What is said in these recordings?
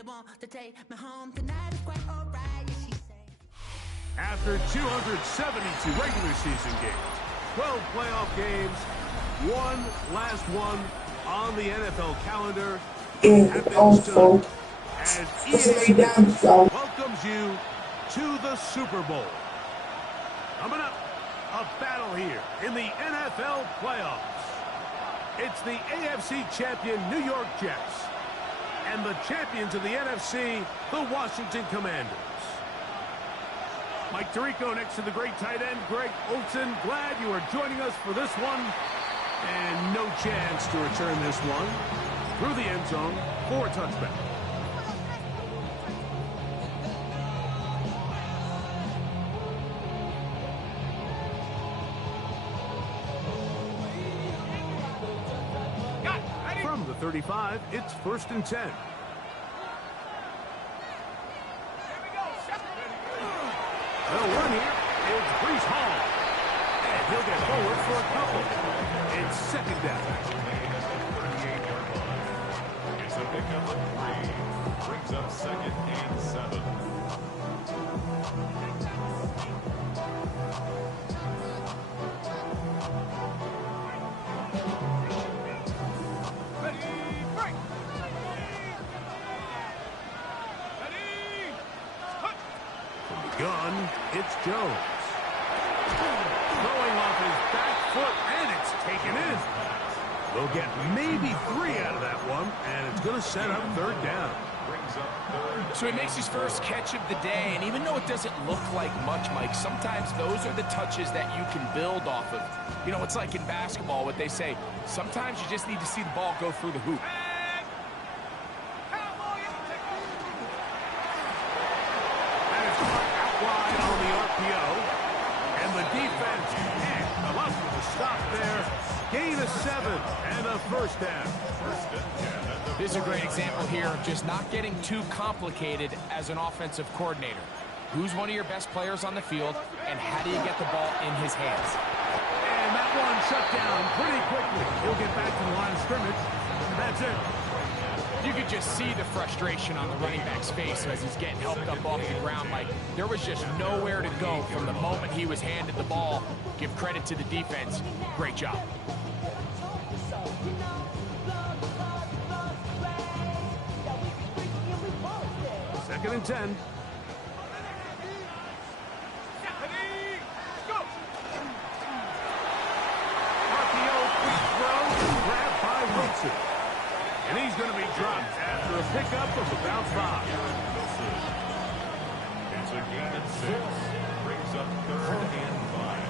They want to take me home tonight. It's quite alright, yeah, she say. After 272 regular season games, 12 playoff games, one last one on the NFL calendar, happens tonight as EA welcomes you to the Super Bowl. Coming up, a battle here in the NFL playoffs. It's the AFC champion New York Jets and the champions of the NFC, the Washington Commanders. Mike Tirico next to the great tight end, Greg Olsen. Glad you are joining us for this one. And no chance to return this one through the end zone for a touchback. From the 35, it's 1st and 10. The one here is Breece Hall. And he'll get forward for a couple. It's 2nd down. 38-yard line. It's a pickup of 3. Brings up 2nd and 7. Gun, it's Jones. Throwing off his back foot, and it's taken in. They'll get maybe 3 out of that one, and it's going to set up 3rd down. So he makes his first catch of the day, and even though it doesn't look like much, Mike, sometimes those are the touches that you can build off of. You know, it's like in basketball, what they say, sometimes you just need to see the ball go through the hoop. And the defense can't lucky to stop there. Gain of 7 and a 1st down. This is a great example here of just not getting too complicated as an offensive coordinator. Who's one of your best players on the field, and how do you get the ball in his hands? And that one shut down pretty quickly. He'll get back to the line of scrimmage, and that's it. You could just see the frustration on the running back's face as he's getting helped up off the ground. Like, there was just nowhere to go from the moment he was handed the ball. Give credit to the defense. Great job. Second and 10. RPO quick throw, grabbed by Wilson. And he's going to be dropped after a pickup of about 5. It's a gain of 6. Brings up 3rd and 5.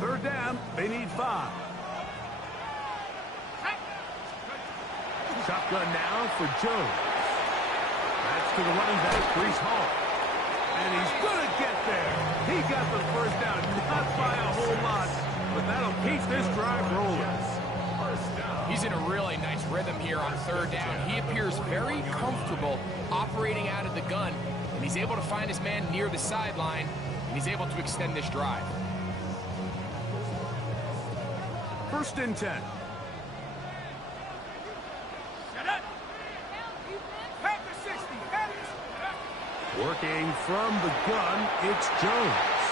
3rd down. They need 5. Shotgun now for Jones. That's to the running back, Breece Hall. And he's going to get there. He got the 1st down, not by a whole lot, but that'll keep this drive rolling. He's in a really nice rhythm here on 3rd down. He appears very comfortable operating out of the gun, and he's able to find his man near the sideline, and he's able to extend this drive. 1st and 10. Working from the gun, it's Jones.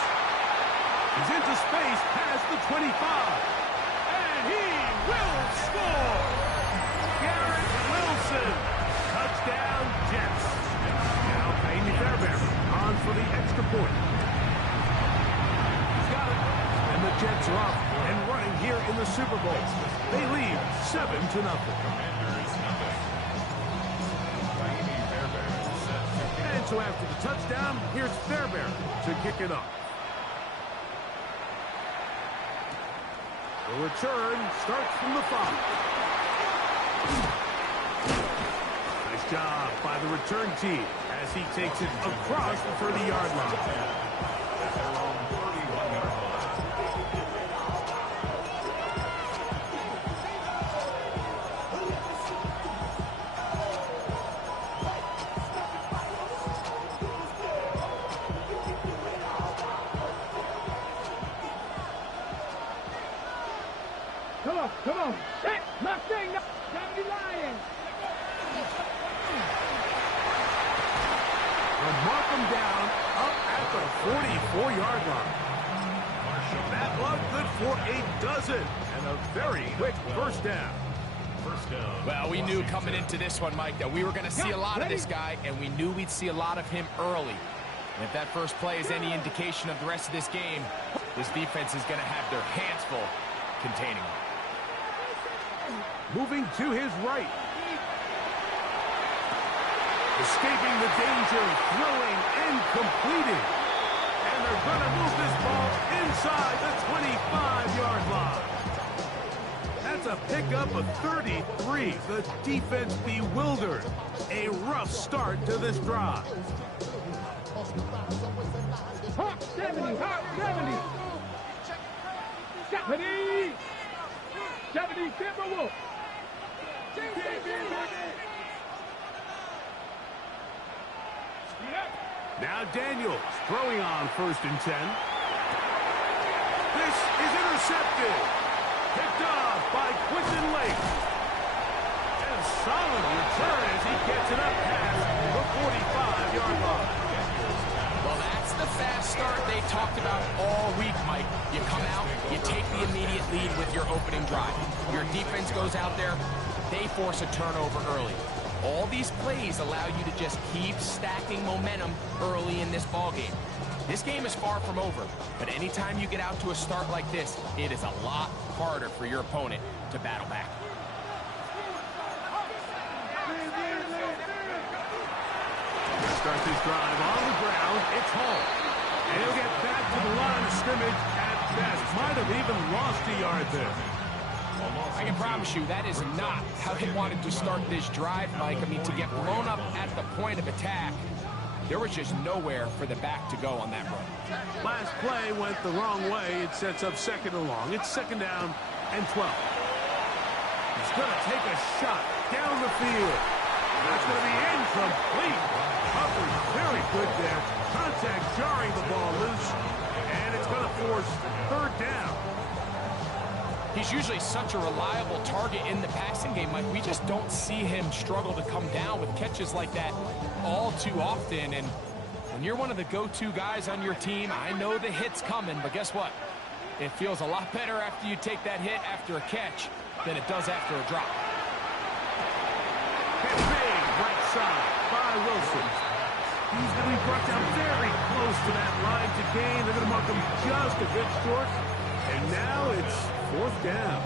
He's into space past the 25. And he will score! Garrett Wilson. Touchdown, Jets. Now Payne Fairbairn on for the extra point. He's got it. And the Jets are off and running here in the Super Bowl. They lead 7-0. So after the touchdown, here's Fairbairn to kick it off. The return starts from the 5. Nice job by the return team as he takes it across the 30-yard line. 44-yard line. That one good for a dozen and a very quick first down. Well, we knew coming into this one, Mike, that we were going to see a lot of this guy, and we knew we'd see a lot of him early. And if that first play is any indication of the rest of this game, this defense is going to have their hands full containing him. Moving to his right. Escaping the danger, throwing and completing. And they're going to move this ball inside the 25-yard line. That's a pickup of 33. The defense bewildered. A rough start to this drive. Hot 70, hot 70. 70, Timberwolf. Now Daniels throwing on 1st and 10. This is intercepted. Picked off by Quinton Lake. And a solid return as he gets it up past the 45-yard line. Well, that's the fast start they talked about all week, Mike. You come out, you take the immediate lead with your opening drive. Your defense goes out there, they force a turnover early. All these plays allow you to just keep stacking momentum early in this ballgame. This game is far from over, but anytime you get out to a start like this, it is a lot harder for your opponent to battle back. Start this drive on the ground. It's Hall. And he'll get back to the line of scrimmage at best. Might have even lost a yard there. I can promise you that is not how they wanted to start this drive, Mike. I mean, to get blown up at the point of attack, there was just nowhere for the back to go on that run. Last play went the wrong way. It sets up 2nd and long. It's 2nd down and 12. He's going to take a shot down the field. That's going to be incomplete. Coverage very good there. Contact jarring the ball loose. And it's going to force 3rd down. He's usually such a reliable target in the passing game, Mike. We just don't see him struggle to come down with catches like that all too often. And when you're one of the go-to guys on your team, I know the hit's coming, but guess what? It feels a lot better after you take that hit after a catch than it does after a drop. Big right side by Wilson. He's going to be brought down very close to that line to gain. They're going to mark him just a bit short. And now it's 4th down.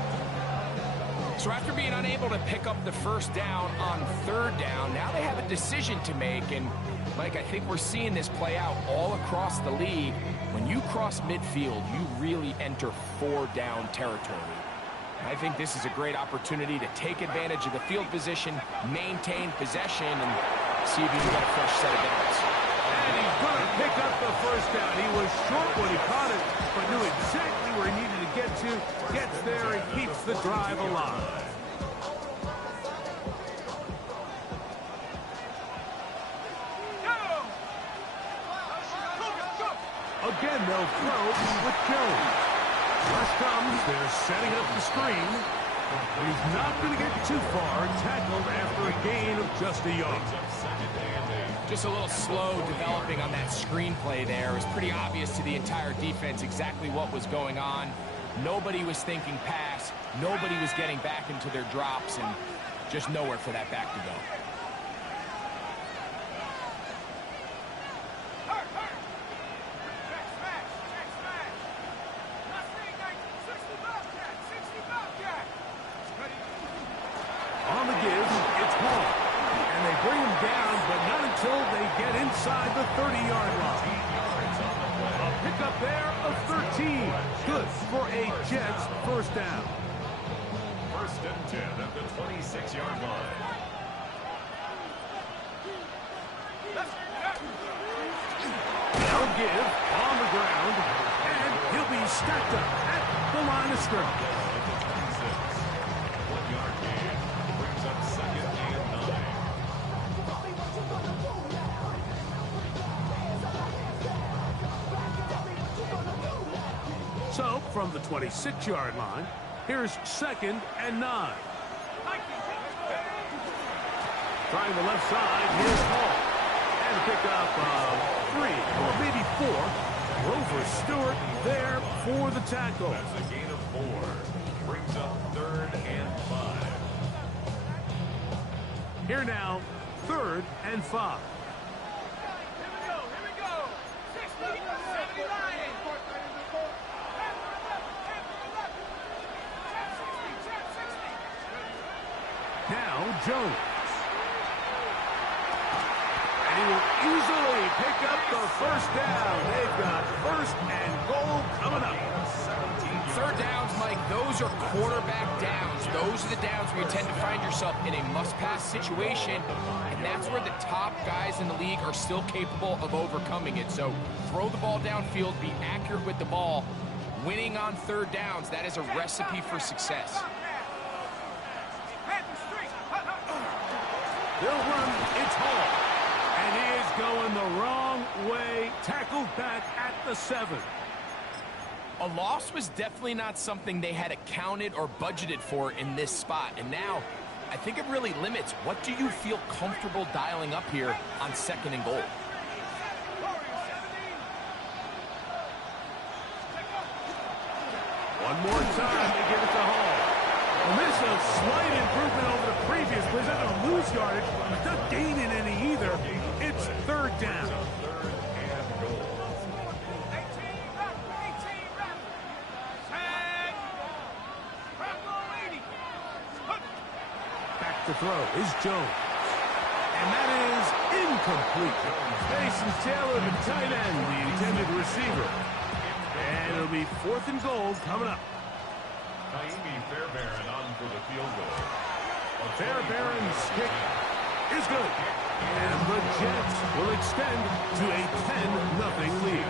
So after being unable to pick up the 1st down on 3rd down, now they have a decision to make. And, Mike, I think we're seeing this play out all across the league. When you cross midfield, you really enter 4-down territory. I think this is a great opportunity to take advantage of the field position, maintain possession, and see if you can get a fresh set of downs. And he's going to pick up the 1st down. He was short when he caught it, but knew exactly where he needed to get to. Gets there and keeps the drive alive. Again, they'll throw with Jones. Rush comes. They're setting up the screen. He's not going to get too far. Tackled after a gain of just a yard. Just a little slow developing on that screenplay there. It was pretty obvious to the entire defense exactly what was going on. Nobody was thinking pass. Nobody was getting back into their drops, and just nowhere for that back to go. On the give, it's Hall. And they bring him down, but not until they get inside the 30-yard line. A pickup there of 13. Good for a Jets 1st down. 1st and 10 at the 26-yard line. They'll give on the ground, and he'll be stacked up at the line of scrimmage. 1-yard gain brings up 2nd and 9. So, from the 26-yard line, here's 2nd and 9. Trying the left side, here's Hall. And a pickup of 3, or maybe 4. Grover Stewart there for the tackle. That's a gain of 4. Brings up 3rd and 5. Here now, 3rd and 5. Now Jones. And he will easily pick up the first down. They've got 1st and goal coming up. 3rd downs, Mike, those are quarterback downs. Those are the downs where you tend to find yourself in a must-pass situation, and that's where the top guys in the league are still capable of overcoming it. So throw the ball downfield, be accurate with the ball. Winning on 3rd downs, that is a recipe for success. They'll run, it's Hall. And he is going the wrong way, tackled back at the 7. A loss was definitely not something they had accounted or budgeted for in this spot. And now, I think it really limits what do you feel comfortable dialing up here on 2nd and goal. One more time to give it to Hall. Well, this is a slight improvement over the previous plays. Not going to lose yardage, but not gaining any either. It's 3rd down. Back to throw is Jones. And that is incomplete. Mason Taylor, the tight end, the intended receiver. And it'll be 4th and goal coming up. Fairbairn on for the field goal. Fairbairn's kick is good. And the Jets will extend to a 10-0 lead.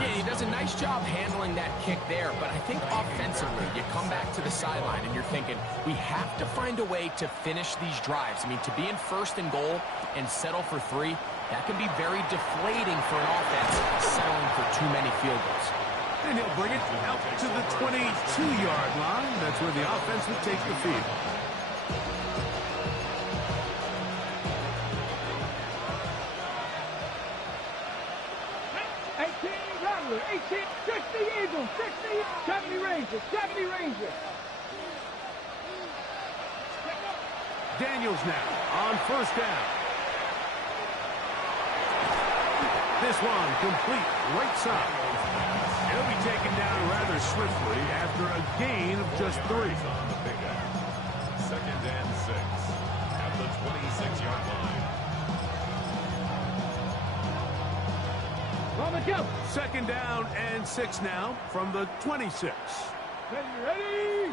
Yeah, he does a nice job handling that kick there, but I think offensively, you come back to the sideline and you're thinking, we have to find a way to finish these drives. I mean, to be in 1st and goal and settle for 3, that can be very deflating for an offense settling for too many field goals. And he'll bring it out to the 22-yard line. That's where the offense will take the field. Rattler, 18, 60 Eagles, 60, 70 Rangers, 70 Rangers. Daniels now on 1st down. This one complete right side. He'll be taken down rather swiftly after a gain of just 3. 2nd and 6 at the 26-yard line. On the jump. 2nd down and 6 now from the 26. Ready?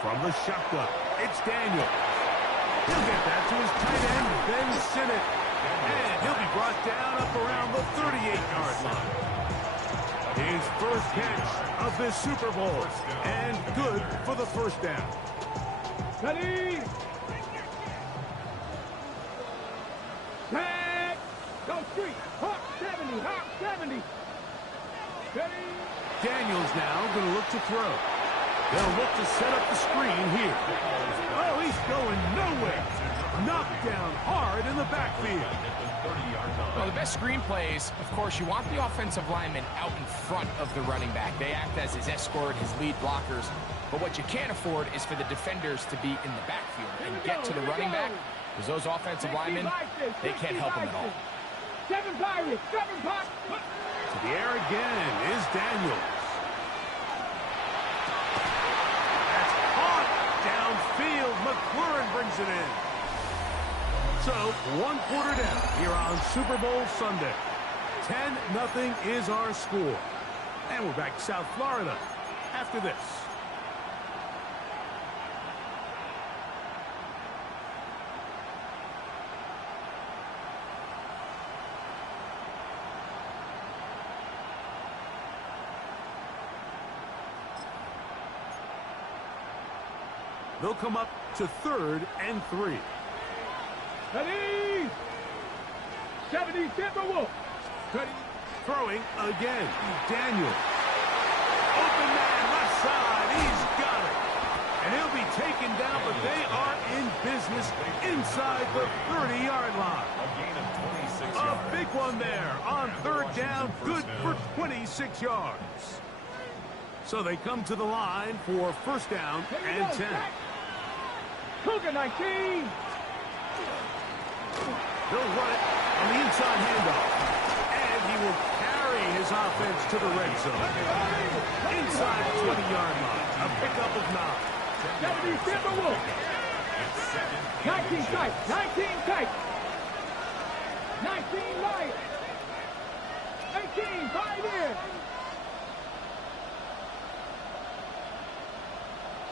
From the shotgun, it's Daniels. He'll get that to his tight end, Ben Sinnott. And he'll be brought down up around the 38-yard line. His 1st catch of this Super Bowl. And good for the 1st down. Ready? Tag! Go street! Hawk 70! Hawk 70! Ready? Daniels now going to look to throw. They'll look to set up the screen here. Oh, he's going nowhere. Knocked down hard in the backfield. Well, the best screen plays, of course, you want the offensive lineman out in front of the running back. They act as his escort, his lead blockers. But what you can't afford is for the defenders to be in the backfield and get to the running back, because those offensive linemen, they can't help him at all. 7 Pirates! 7 Pirates! To the air again is Daniels. That's caught downfield. McLaurin brings it in. So, 1 quarter down here on Super Bowl Sunday. 10-0 is our score. And we're back to South Florida after this. They'll come up to 3rd and 3. Ready? 70 Timberwolves. Ready. Throwing again. Daniel. Open man left side. He's got it. And he'll be taken down, but they are in business. misses inside the 30-yard line. A gain of 26 A yards. big one there on third down, good for 26 yards. So they come to the line for first down and 10. Cougar 19. He'll run it on the inside handoff. And he will carry his offense to the red zone. Inside the 20-yard line. A pickup of 9. 70 Timberwolves. 19 tight. 19 tight. 19 Lions. 18 Pioneers.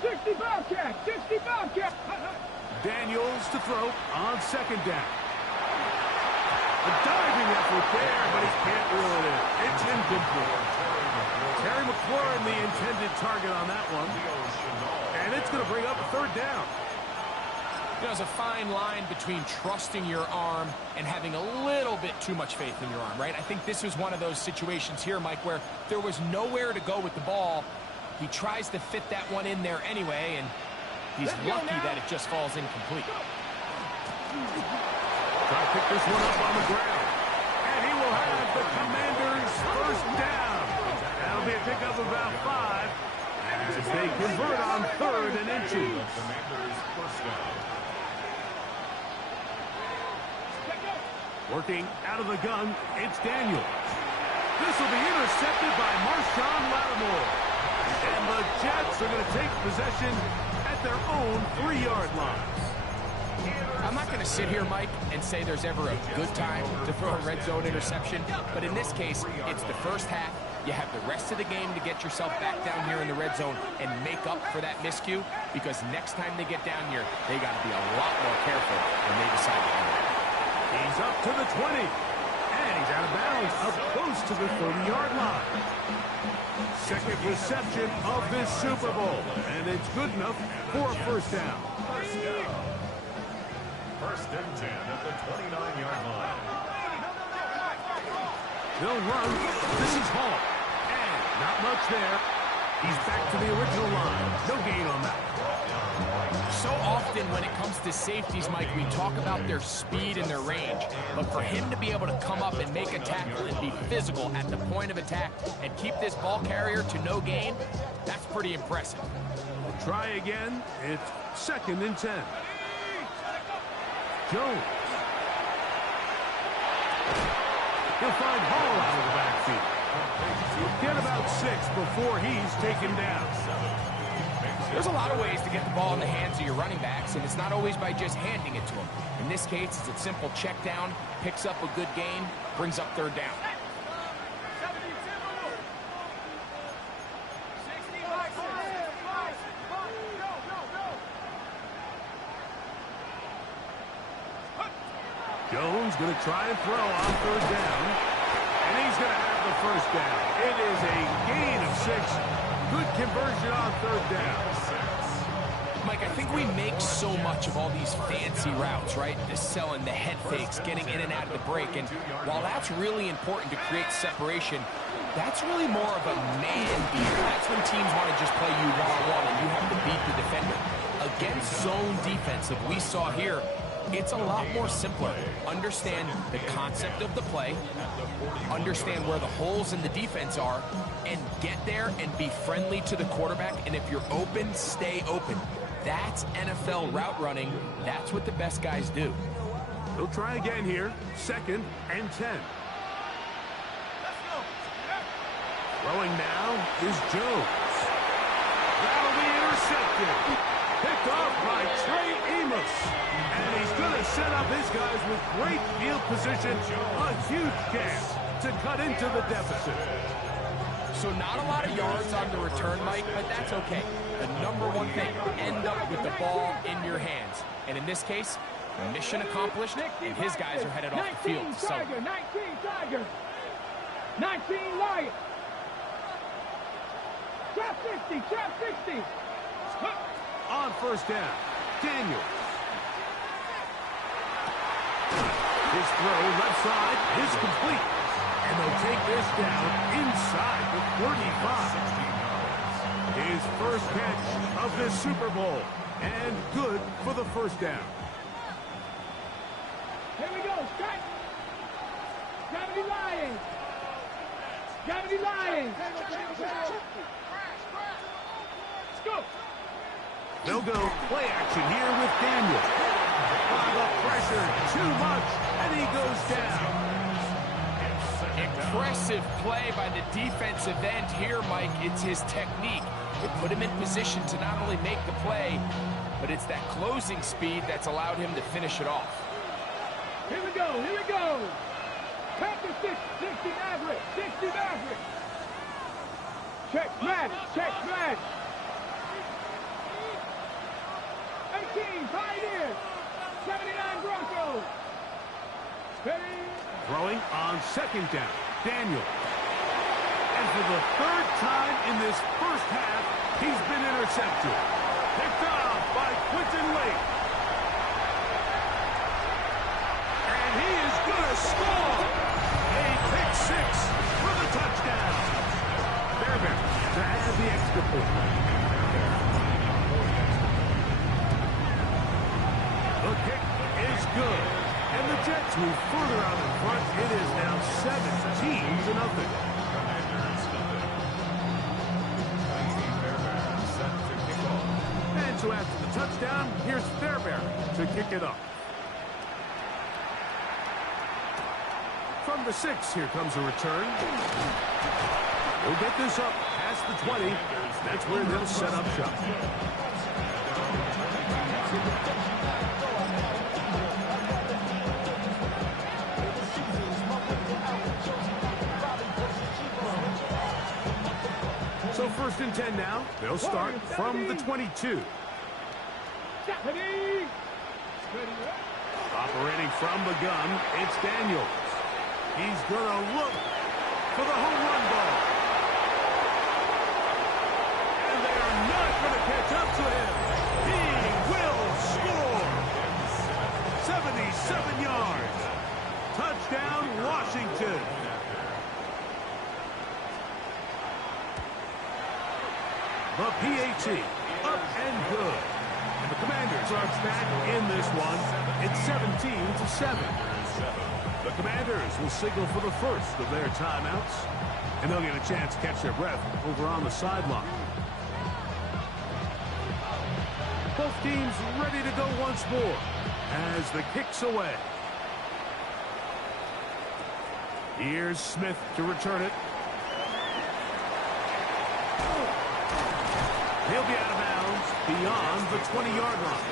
60 Bobcats. 60 Bobcats. Daniels to throw on second down. A diving effort there, but he can't reel it in. It's incomplete. Terry McLaurin, the intended target on that one. And it's going to bring up a third down. You know, there's a fine line between trusting your arm and having a little bit too much faith in your arm, right? I think this was one of those situations here, Mike, where there was nowhere to go with the ball. He tries to fit that one in there anyway, and he's lucky that it just falls incomplete. Try to pick this one up on the ground. And he will have the Commanders' first down. That'll be a pickup of about 5 as they convert on third and inches. Commanders first down. Working out of the gun, it's Daniels. This will be intercepted by Marshawn Lattimore. And the Jets are going to take possession at their own 3-yard line. I'm not going to sit here, Mike, and say there's ever a good time to throw a red zone interception, but in this case, it's the first half. You have the rest of the game to get yourself back down here in the red zone and make up for that miscue, because next time they get down here, they got to be a lot more careful when they decide to do it. He's up to the 20. And he's out of bounds, up close to the 30-yard line. Second reception of this Super Bowl, and it's good enough for a first down. First and 10 at the 29-yard line. They'll run. This is Hall. And not much there. He's back to the original line. No gain on that. So often when it comes to safeties, Mike, we talk about their speed and their range. But for him to be able to come up and make a tackle and be physical at the point of attack and keep this ball carrier to no gain, that's pretty impressive. We'll try again. It's second and 10. Jones. He'll find Hall out of the backfield. He'll get about 6 before he's taken down. There's a lot of ways to get the ball in the hands of your running backs, and it's not always by just handing it to them. In this case, it's a simple check down, picks up a good gain, brings up third down. Jones going to try and throw on third down. And he's going to have the first down. It is a gain of 6. Good conversion on third down. Mike, I think we make so much of all these fancy routes, right? The selling, the head fakes, getting in and out of the break. And while that's really important to create separation, that's really more of a man beat. That's when teams want to just play you one-on-one and you have to beat the defender. Against zone defensive, we saw here, it's a lot more simpler. Understand the concept of the play, understand where the holes in the defense are, and get there and be friendly to the quarterback. And if you're open, stay open. That's NFL route running. That's what the best guys do. He'll try again here. Second and 10. Throwing now is Jones. That'll be intercepted. Picked off by Trey Amos. And he's going to set up his guys with great field position. A huge chance to cut into the deficit. So not a lot of yards on the return, Mike, but that's okay. The number one thing, end up with the ball in your hands. And in this case, mission accomplished, and his guys are headed off the field. 19 Tiger, 19 Tiger, 19 Lions. Trap 60, trap 60. On first down, Daniels. His throw left side is complete. And they'll take this down inside the 35. His first catch of this Super Bowl. And good for the first down. Here we go. Start. Gravity lying. Gravity lying. Let's go. They'll go play action here with Daniel. The pressure, too much, and he goes down. Impressive play by the defensive end here, Mike. It's his technique. It put him in position to not only make the play, but it's that closing speed that's allowed him to finish it off. Here we go. Here we go. Panther 60 Maverick. 60 Maverick. Check Madden. Check Madden. 18 Pioneers. 79 Broncos. Steady. Throwing on second down. Daniel. And for the third time in this first half, he's been intercepted. Picked off by Quentin Lake. And he is going to score. A pick six for the touchdown. Fairbairn to add the extra point. The kick is good. And the Jets move further out in front. It is now 17-0. And so after the touchdown, here's Fairbairn to kick it up. From the 6, here comes a return. We'll get this up past the 20. That's where they'll set up shop. So 1st and 10 now. They'll start from the 22. Operating from the gun, it's Daniels. He's going to look for the home run ball. And they are not going to catch up to him. He will score. 77 yards. Touchdown, Washington. The PAT, up and good. And the Commanders are back in this one. It's 17-7. The Commanders will signal for the first of their timeouts. And they'll get a chance to catch their breath over on the sideline. Both teams ready to go once more as the kick's away. Here's Smith to return it. He'll be out of bounds beyond the 20-yard line.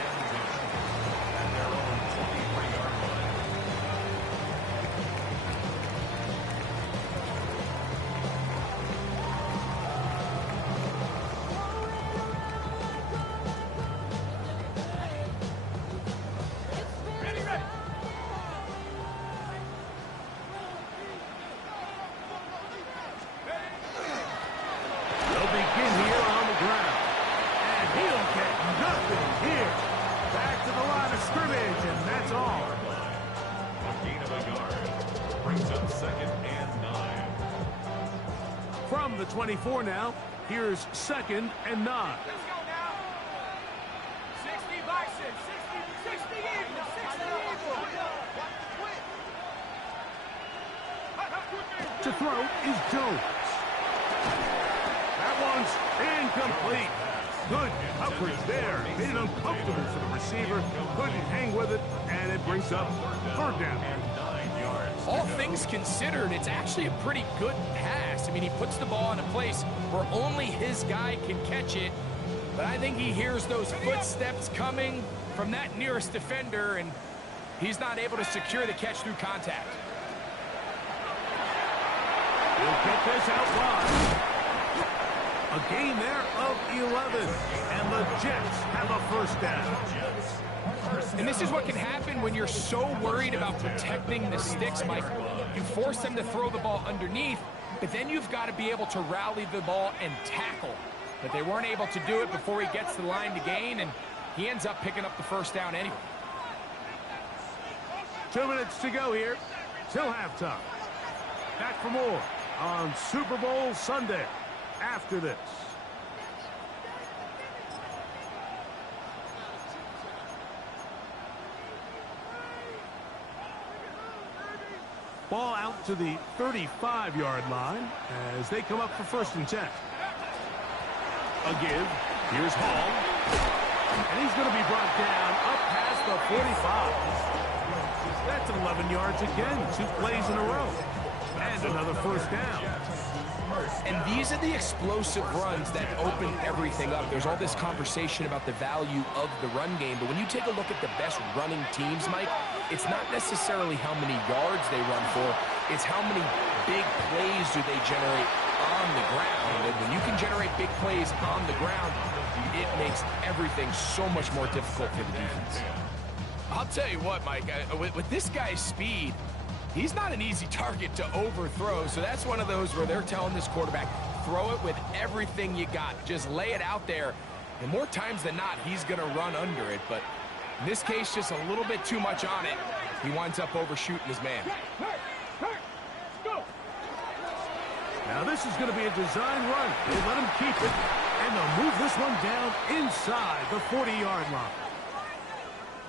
From the 24 now, here's 2nd and 9. Let's go now. 60 Bison. 60 Eagles. 60 Eagles. To throw is Jones. That one's incomplete. Good coverage there. Made it uncomfortable for the receiver. Couldn't hang with it, and it brings up 3rd down. All things considered, it's actually a pretty good pass. I mean, he puts the ball in a place where only his guy can catch it. But I think he hears those footsteps coming from that nearest defender, and he's not able to secure the catch through contact. He'll get this out wide. A gain there of 11, and the Jets have a 1st down. And this is what can happen when you're so worried about protecting the sticks, Mike. You force them to throw the ball underneath, but then you've got to be able to rally the ball and tackle. But they weren't able to do it before he gets to the line to gain, and he ends up picking up the 1st down anyway. 2 minutes to go here till halftime. Back for more on Super Bowl Sunday after this. Ball out to the 35-yard line as they come up for 1st and 10. A give. Here's Hall. And he's going to be brought down up past the 45. That's 11 yards again. 2 plays in a row. And another 1st down. And these are the explosive runs that open everything up. There's all this conversation about the value of the run game, but when you take a look at the best running teams, Mike, it's not necessarily how many yards they run for, it's how many big plays do they generate on the ground. And when you can generate big plays on the ground, it makes everything so much more difficult for the defense. I'll tell you what, Mike, with this guy's speed, he's not an easy target to overthrow, so that's one of those where they're telling this quarterback, throw it with everything you got. Just lay it out there, and more times than not, he's going to run under it. But in this case, just a little bit too much on it. He winds up overshooting his man. Now this is going to be a design run. They let him keep it, and they'll move this one down inside the 40-yard line.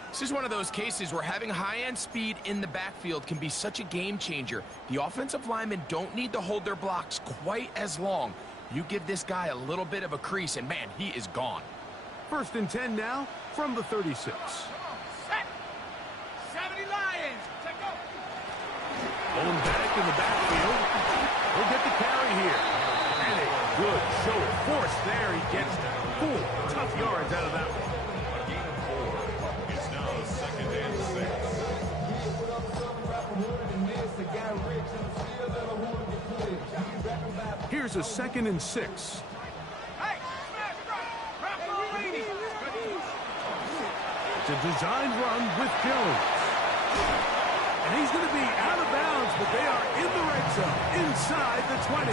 This is one of those cases where having high-end speed in the backfield can be such a game changer. The offensive linemen don't need to hold their blocks quite as long. You give this guy a little bit of a crease, and man, he is gone. 1st and 10 now from the 36. Set. 70 Lions. Take go. Going back in the backfield. He'll get the carry here. And a good show of force there. He gets 4 tough yards out of that one. Here's a 2nd and 6. It's a design run with Jones. And he's going to be out of bounds, but they are in the red zone, inside the 20.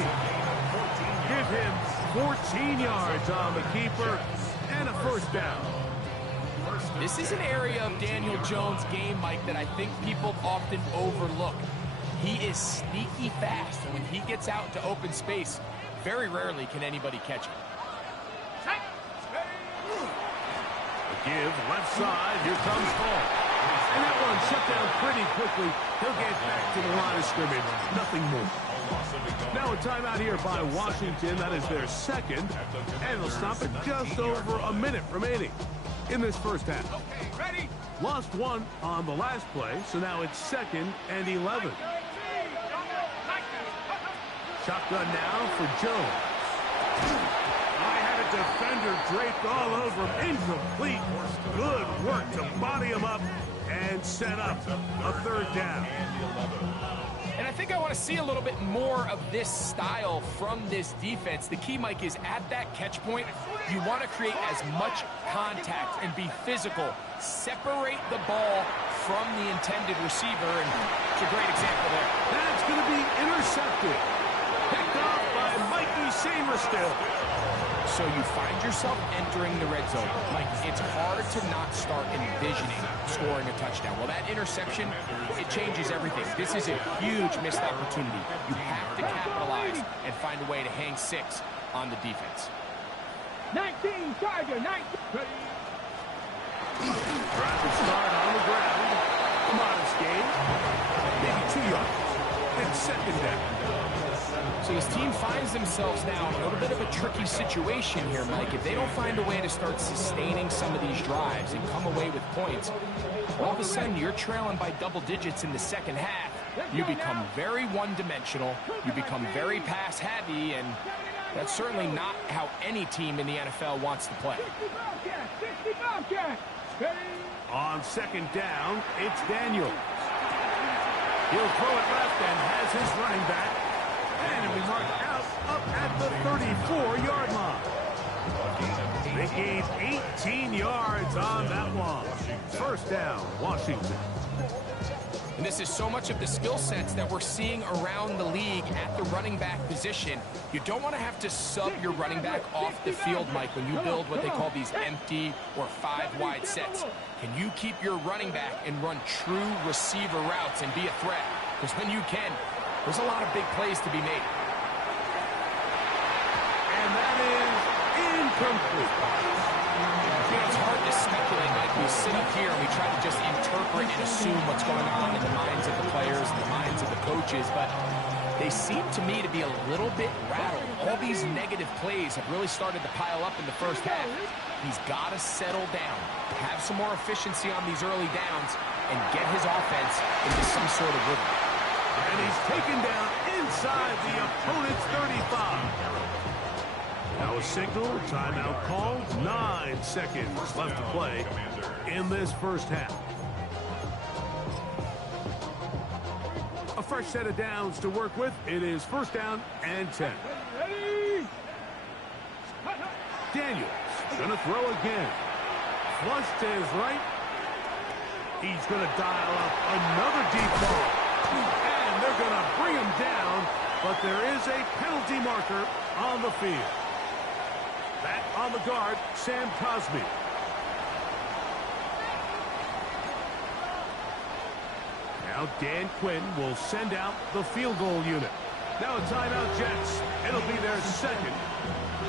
Give him 14 yards on the keeper and a 1st down. This is an area of Daniel Jones' game, Mike, that I think people often overlook. He is sneaky fast, and when he gets out into open space, very rarely can anybody catch him. A give, left side, here comes Hall. And that one shut down pretty quickly. He'll get back to the line of scrimmage, nothing more. Now a timeout here by Washington, that is their 2nd, and they'll stop it just over a minute remaining in this 1st half. Okay, ready? Lost 1 on the last play, so now it's 2nd and 11. Shotgun now for Jones. I had a defender draped all over him. Incomplete. Good work to body him up and set up a 3rd down. And I think I want to see a little bit more of this style from this defense. The key, Mike, is at that catch point, you want to create as much contact and be physical. Separate the ball from the intended receiver, and it's a great example there. That's going to be intercepted. Picked off by Mikey Samerstill. So you find yourself entering the red zone. Like, it's hard to not start envisioning scoring a touchdown. Well, that interception, it changes everything. This is a huge missed opportunity. You have to capitalize and find a way to hang 6 on the defense. 19 Tiger, 19. Trying to start on the ground. Modest gain. Maybe 2 yards. It's 2nd down. So his team finds themselves now in a little bit of a tricky situation here, Mike. If they don't find a way to start sustaining some of these drives and come away with points, all of a sudden you're trailing by double digits in the 2nd half. You become very one-dimensional. You become very pass-heavy, and that's certainly not how any team in the NFL wants to play. On 2nd down, it's Daniels. He'll throw it left and has his running back. And it'll be marked out up at the 34-yard line. They gained 18 yards on that one. 1st down, Washington. And this is so much of the skill sets that we're seeing around the league at the running back position. You don't want to have to sub your running back off the field, Mike, when you build what they call these empty or 5-wide sets. Can you keep your running back and run true receiver routes and be a threat? Because when you can, there's a lot of big plays to be made. And that is incomplete. You know, it's hard to speculate, like we sit up here and we try to just interpret can't assume what's going on in the minds of the players and the minds of the coaches, but they seem to me to be a little bit rattled. All these negative plays have really started to pile up in the first half. He's got to settle down, have some more efficiency on these early downs, and get his offense into some sort of rhythm. And he's taken down inside the opponent's 35. Now a signal, timeout called, 9 seconds left to play in this first half. A fresh set of downs to work with. It is first down and 10. Daniels gonna throw again. Flush to his right. He's gonna dial up another deep ball. And they're gonna bring him down, but there is a penalty marker on the field. Back on the guard, Sam Cosmi. Now Dan Quinn will send out the field goal unit. Now a timeout, Jets. It'll be their second.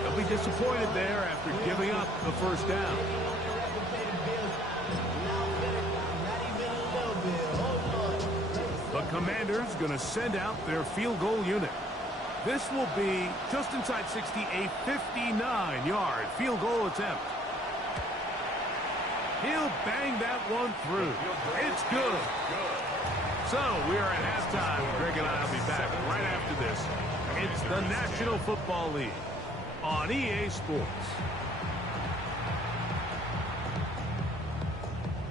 They'll be disappointed there after giving up the first down. The Commanders going to send out their field goal unit. This will be just inside 60, a 59-yard field goal attempt. He'll bang that one through. It's good. So we are at halftime. Greg and I will be back right after this. It's the National Football League on EA Sports.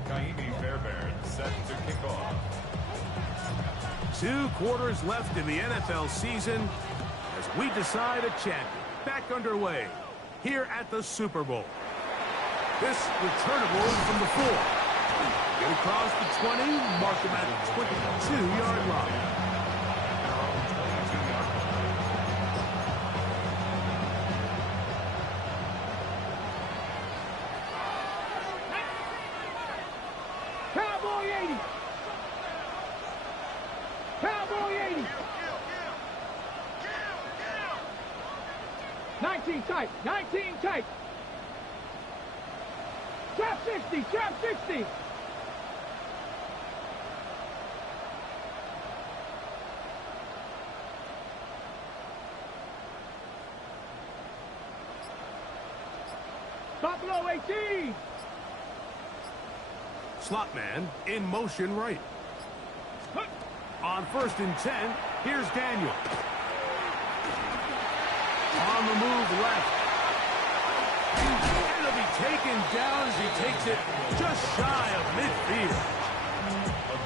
Kaimi Fairbairn set to kick off. 2 quarters left in the NFL season as we decide a champion. Back underway here at the Super Bowl. This returnable from the 4. Get across the 20, mark him at the 22-yard line. Cowboy 80. Cowboy 80. 19 tight. 19 tight. Trap 60. Trap 60. Buffalo 18. Slot man in motion right. On 1st and 10, here's Daniel. On the move left. And it'll be taken down as he takes it just shy of midfield.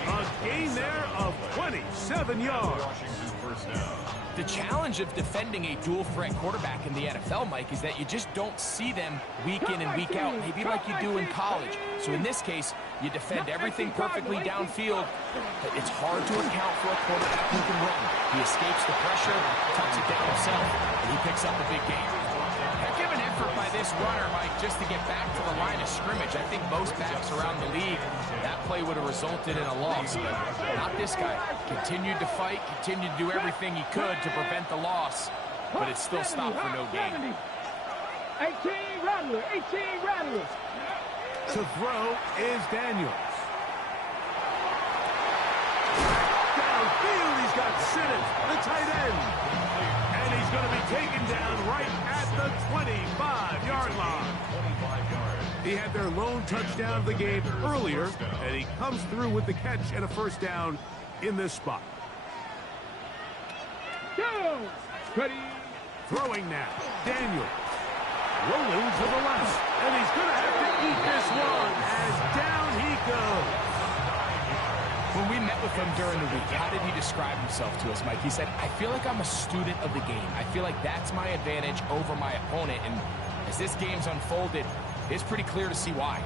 A gain there of 27 yards. Washington first down. The challenge of defending a dual-threat quarterback in the NFL, Mike, is that you just don't see them week in and week out, maybe like you do in college. So in this case, you defend everything perfectly downfield, but it's hard to account for a quarterback who can run. He escapes the pressure, tucks it down himself, and he picks up a big gain. Heck of an effort by this runner, Mike, just to get back to the line of scrimmage. I think most backs around the league, that play would have resulted in a loss, but not this guy. Continued to fight, continued to do everything he could to prevent the loss, but it still stopped for no gain. 18 Rattler. 18 Rattler. To throw is Daniels. Downfield, he's got Simmons, the tight end. And he's going to be taken down right at the 25-yard line. 25 yards. He had their lone touchdown of the game earlier, and he comes through with the catch and a first down in this spot. Go. Ready. Throwing now, Daniels. Rolling to the left, and he's going to have to eat this one as down he goes. When we met with him during the week, how did he describe himself to us, Mike? He said, I feel like I'm a student of the game. I feel like that's my advantage over my opponent. And as this game's unfolded, it's pretty clear to see why.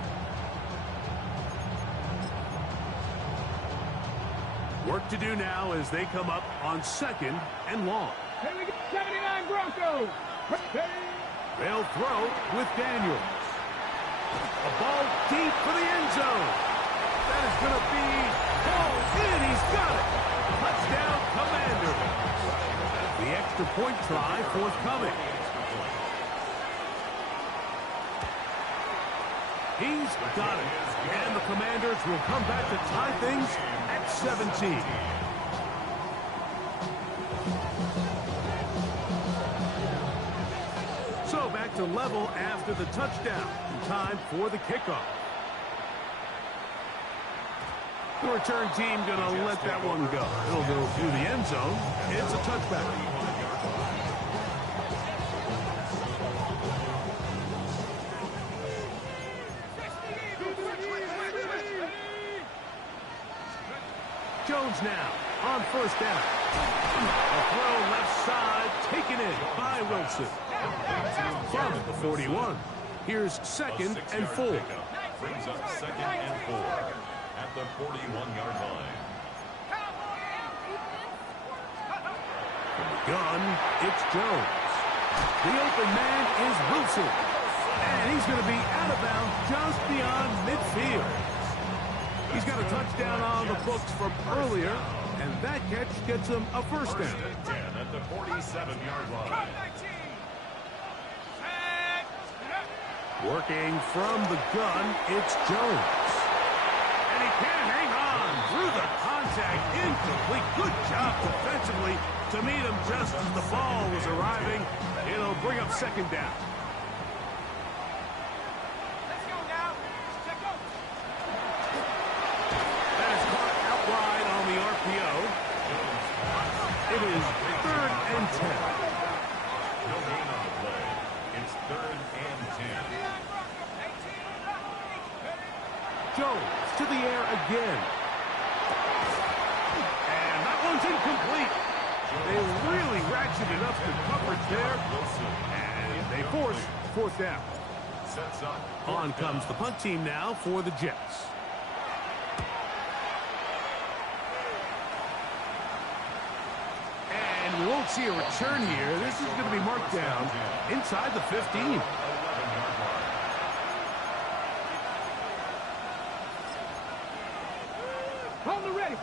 Work to do now as they come up on 2nd and long. Here we go. 79 Broncos. Ready. They'll throw with Daniels. A ball deep for the end zone. That is going to be ball in. He's got it. Touchdown, Commander. The extra point try forthcoming. He's Got it. And the Commanders will come back to tie things at 17. So back to level after the touchdown. Time for the kickoff. The return team going to let that one go. It'll go through the end zone. It's a touchback. Jones now on first down. A throw left side taken in by Wilson. From the 41. Here's 2nd and 4. Brings up 2nd and 4 at the 41-yard line. From the gun, it's Jones. The open man is Wilson. And he's going to be out of bounds just beyond midfield. He's got a touchdown on the books from earlier, and that catch gets him a first down. 10 at the 47-yard line. Working from the gun, it's Jones. And he can't hang on through the contact. Incomplete. Good job defensively to meet him just as the ball was arriving. It'll bring up 2nd down. That is caught out wide on the RPO. It is 3rd and 10. No gain on the play. It's 3rd and 10. Jones to the air again. And that one's incomplete. They really ratcheted up the coverage there. And they force 4th down. Sets up. On comes the punt team now for the Jets. And we won't see a return here. This is going to be marked down inside the 15. On the ready.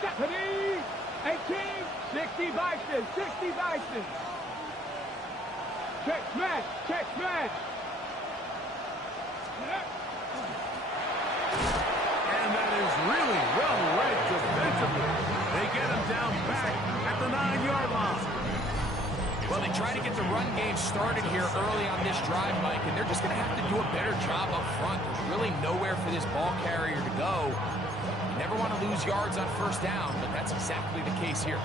Stephanie, 18, 60 Bison, 60 Bison. Check smash, check smash. And that is really well read defensively. They get him down back at the 9-yard line. Well, they try to get the run game started here early on this drive, Mike, and they're just going to have to do a better job up front. There's really nowhere for this ball carrier to go. You never want to lose yards on first down, but that's exactly the case here.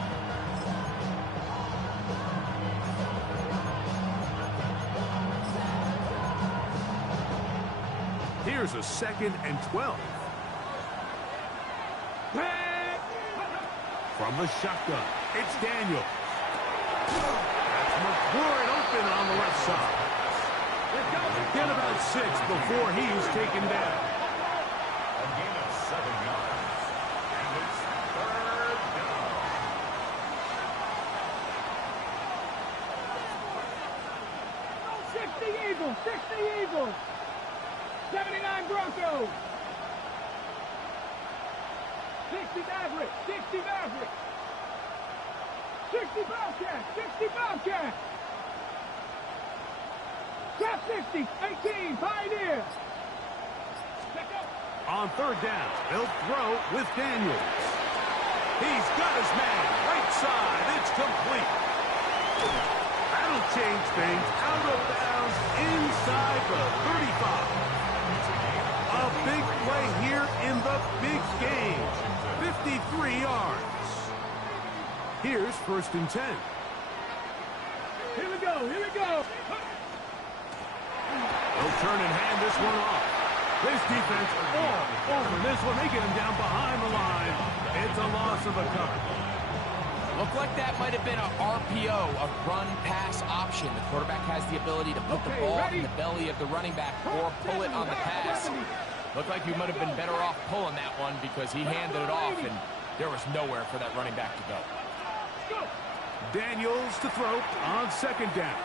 Here's a 2nd and 12. From the shotgun, it's Daniel. That's McLaurin open on the left side. Get about 6 before he's taken down. A gain of 7 yards. And it's 3rd down. Eagles, 60 Eagles. 79 Broncos. 60 Maverick, 60 Maverick. 60 Bobcats, 60 Bobcats. Drop 60, 18, Pioneer. On 3rd down, they'll throw with Daniels. He's got his man, right side, it's complete. That'll change things, out of bounds, inside the 35. A big play here in the big game, 53 yards. Here's 1st and 10. Here we go, here we go. They'll turn and hand this one off. This defense all over this one. They get him down behind the line. It's a loss of a couple. Looked like that might have been an RPO, a run-pass option. The quarterback has the ability to put the ball in the belly of the running back or pull it on the pass. Looked like he might have been better off pulling that one because he handed it off, and there was nowhere for that running back to go. Daniels to throw on 2nd down.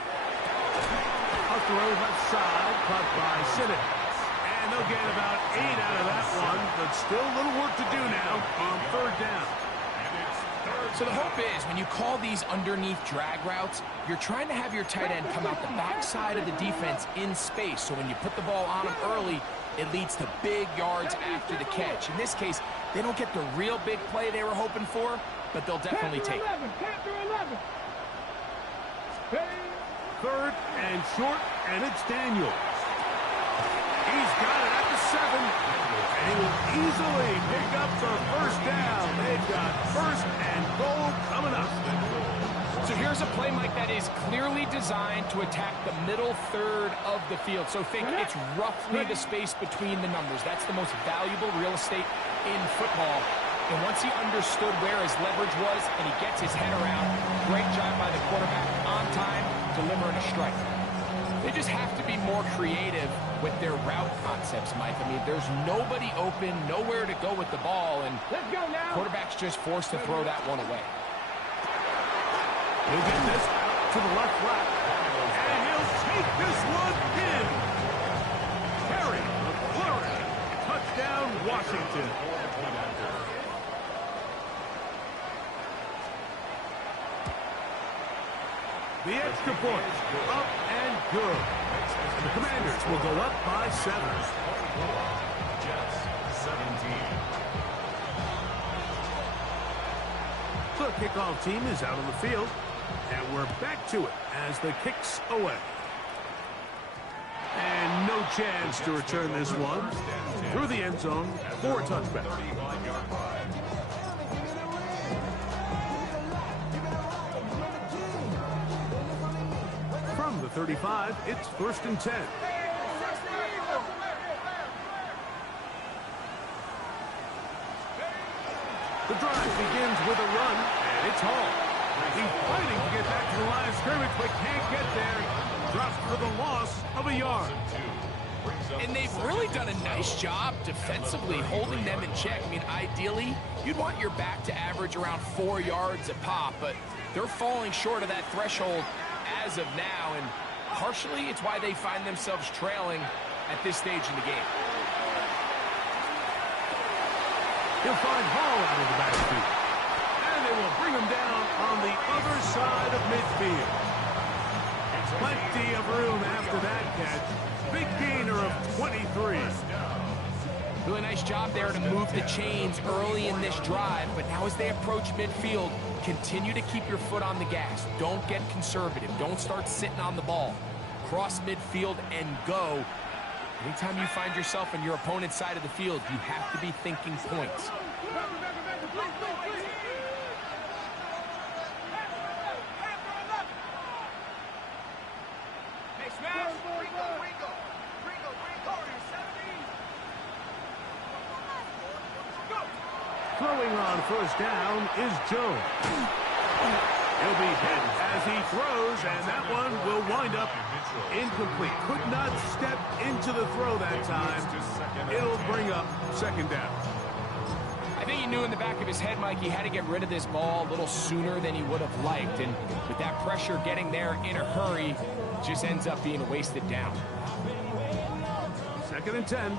A throw left side, caught by Simmons. And they'll get about 8 out of that one, but still a little work to do now on 3rd down. And it's 3rd So the hope is when you call these underneath drag routes, you're trying to have your tight end come out the backside of the defense in space. So when you put the ball on him early, it leads to big yards after the catch. In this case, they don't get the real big play they were hoping for, but they'll definitely take it. 3rd and short, and it's Daniels. He's got it at the 7, and he will easily pick up the first down. They've got 1st and goal coming up. So here's a play, Mike, that is clearly designed to attack the middle 3rd of the field. So think it's roughly the space between the numbers. That's the most valuable real estate in football. And once he understood where his leverage was and he gets his head around, great job by the quarterback on time, delivering a strike. They just have to be more creative with their route concepts, Mike. I mean, there's nobody open, nowhere to go with the ball, and quarterback's just forced to throw that one away. He'll get this out to the left flat, and he'll take this one in. Terry McLaurin, touchdown, Washington. The extra point, up and good. The Commanders will go up by 7. Jets, 17. The kickoff team is out on the field, and we're back to it as the kick's away. And no chance to return this one through the end zone for a touchback. From the 35, it's 1st and 10. The drive begins with a run, and it's Hall. He's fighting to get back to the line of scrimmage, but can't get there. Drops for the loss of a yard. And they've really done a nice job defensively holding them in check. I mean, ideally, you'd want your back to average around 4 yards a pop, but they're falling short of that threshold as of now, and partially it's why they find themselves trailing at this stage in the game. He'll find Hall out of the backfield. And they will bring him down on the other side of midfield. Plenty of room after that catch. Big gainer of 23. Really nice job there to move the chains early in this drive, but now as they approach midfield, continue to keep your foot on the gas. Don't get conservative. Don't start sitting on the ball. Cross midfield and go. Anytime you find yourself on your opponent's side of the field, you have to be thinking points. Throwing on 1st down is Jones. He'll be hit as he throws, and that one will wind up incomplete. Could not step into the throw that time. It'll bring up 2nd down. I think he knew in the back of his head, Mike, he had to get rid of this ball a little sooner than he would have liked. And with that pressure getting there in a hurry, it just ends up being a wasted down. 2nd and 10.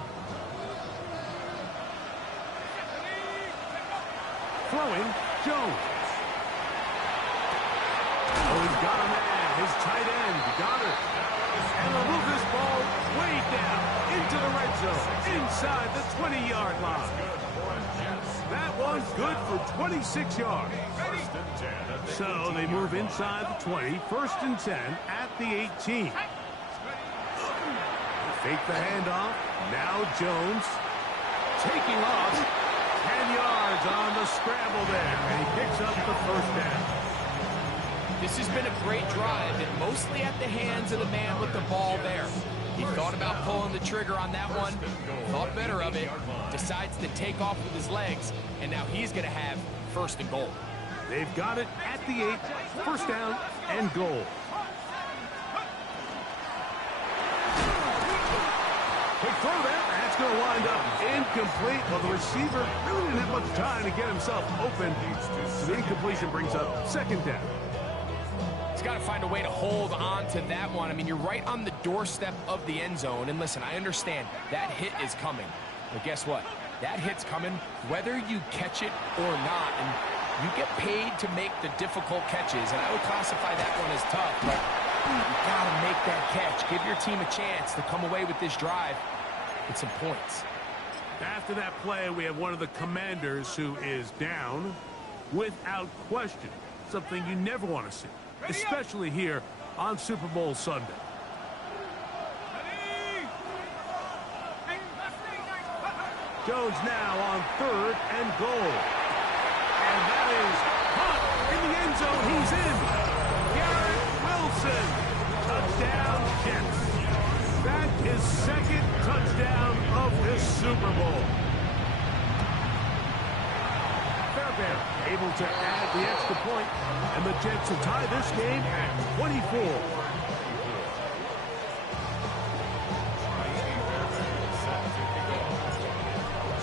Throwing, Jones. Oh, he's got a man. His tight end, Goddard. And they'll move this ball way down into the red zone, inside the 20-yard line. That one's good for 26 yards. So they move inside the 20, 1st and 10 at the 18. Fake the handoff. Now Jones taking off. 10 yards on the scramble there, and he picks up the 1st down. This has been a great drive, and mostly at the hands of the man with the ball there. He thought about pulling the trigger on that one, thought better of it, decides to take off with his legs, and now he's going to have 1st and goal. They've got it at the 8, 1st down and goal. Quick throw there. That's going to wind up incomplete. Well, the receiver really didn't have much time to get himself open. So the incompletion brings up 2nd down. He's got to find a way to hold on to that one. I mean, you're right on the doorstep of the end zone. And listen, I understand that hit is coming. But guess what? That hit's coming whether you catch it or not. And You get paid to make the difficult catches, and I would classify that one as tough, but you got to make that catch. Give your team a chance to come away with this drive with some points. After that play, we have one of the Commanders who is down without question. Something you never want to see, especially here on Super Bowl Sunday. Jones now on 3rd and goal. And that is caught in the end zone. He's in. Garrett Wilson. Touchdown Jets. That is second touchdown of this Super Bowl. Fairbairn able to add the extra point, and the Jets will tie this game at 24.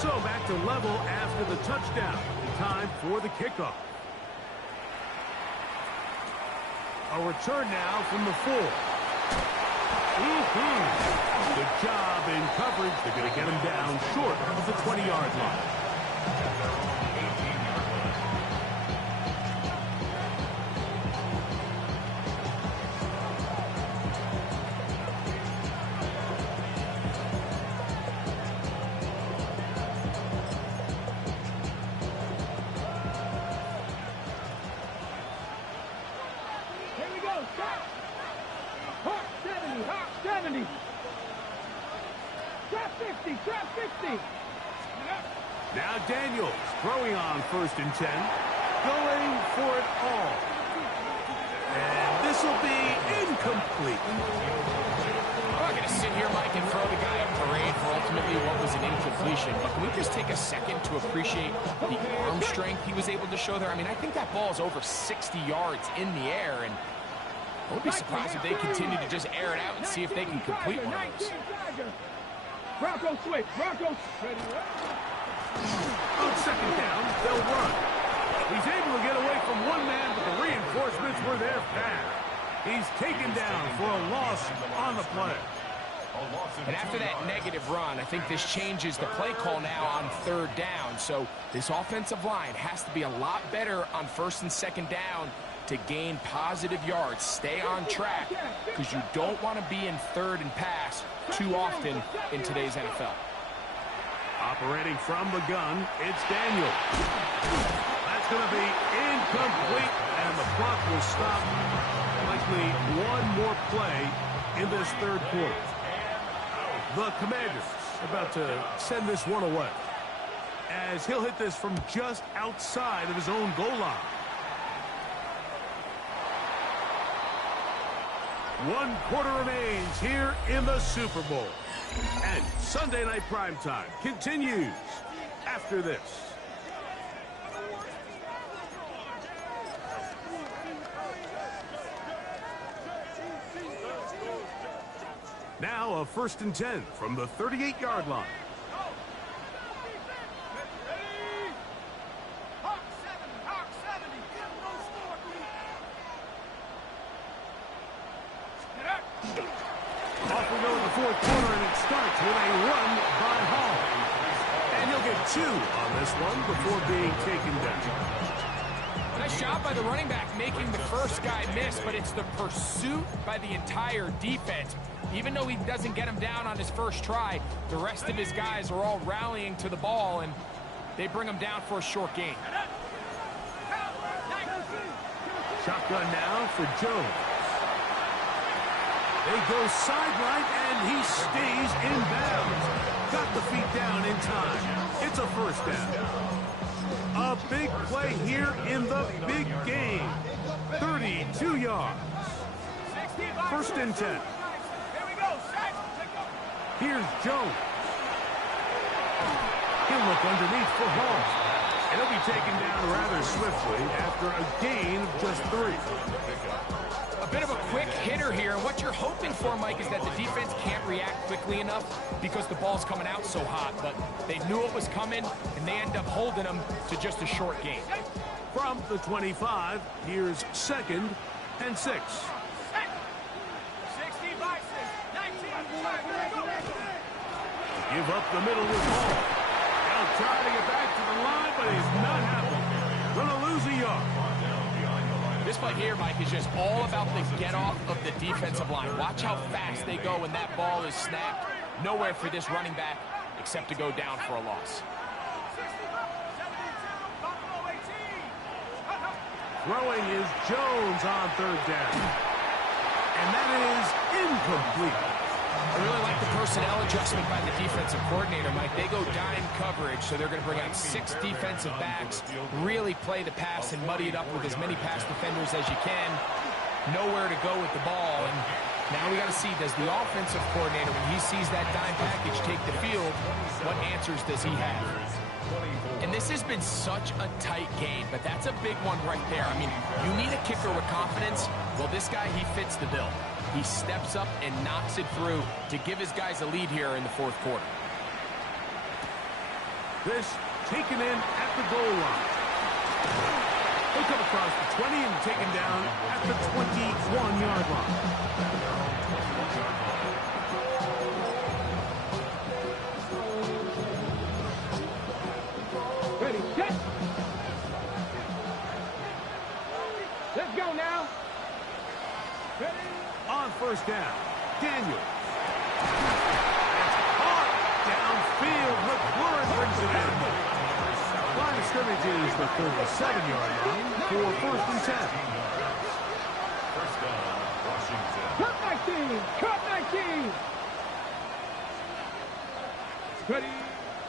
So back to level after the touchdown. Time for the kickoff. A return now from the 4. Good job in coverage. They're going to get him down short of the 20-yard line. Now Daniels throwing on 1st and 10, going for it all. And this will be incomplete. I'm not going to sit here, Mike, and throw the guy a parade for ultimately what was an incompletion, but can we just take a second to appreciate the arm strength he was able to show there? I mean, I think that ball is over 60 yards in the air, and I would be surprised if they continue to just air it out and see if they can complete one of those. Bronco switch. Bronco. On 2nd down, they'll run. He's able to get away from one man, but the reinforcements were there fast. He's taken down for a loss on the play. And after that negative run, I think this changes the play call now on 3rd down. So this offensive line has to be a lot better on 1st and 2nd down to gain positive yards. Stay on track, because you don't want to be in 3rd and pass too often in today's NFL. Operating from the gun, it's Daniel. That's going to be incomplete, and the clock will stop. Likely one more play in this 3rd quarter. The Commanders about to send this one away, as he'll hit this from just outside of his own goal line. 1 quarter remains here in the Super Bowl. And Sunday Night Primetime continues after this. Now a 1st and 10 from the 38-yard line. Off we go in the 4th quarter, and it starts with a run by Hall. And he'll get 2 on this one before being taken down. Nice job by the running back making the first guy miss, but it's the pursuit by the entire defense. Even though he doesn't get him down on his first try, the rest of his guys are all rallying to the ball, and they bring him down for a short gain. Shotgun now for Jones. They go sideline, and he stays in bounds. Got the feet down in time. It's a 1st down. A big play here in the big game. 32 yards. 1st and 10. Here's Jones. He'll look underneath for Hall. And he'll be taken down rather swiftly after a gain of just 3. A bit of a quick hitter here. What you're hoping for, Mike, is that the defense can't react quickly enough because the ball's coming out so hot. But they knew it was coming, and they end up holding them to just a short gain. From the 25, here's 2nd and 6. Give up the middle with Hall. They'll try to get back to the line, but he's not happy. Gonna lose a yard. This play here, Mike, is just all about the get-off of the defensive line. Watch how fast they go when that ball is snapped. Nowhere for this running back except to go down for a loss. Throwing is Jones on third down. And that is incomplete. I really like the personnel adjustment by the defensive coordinator, Mike. They go dime coverage, so they're going to bring out 6 defensive backs, really play the pass and muddy it up with as many pass defenders as you can. Nowhere to go with the ball. And now we got to see, does the offensive coordinator, when he sees that dime package take the field, what answers does he have? And this has been such a tight game, but that's a big one right there. I mean, you need a kicker with confidence. Well, this guy, he fits the bill. He steps up and knocks it through to give his guys a lead here in the fourth quarter. This taken in at the goal line. He'll come across the 20 and taken down at the 21-yard line. Ready, set. Let's go now. Ready. On first down, Daniel. Caught downfield. McLaurin brings it in. Line of scrimmage is the 37-yard line for first and 10. First down, Washington. Cut 19. Cut 19. Ready.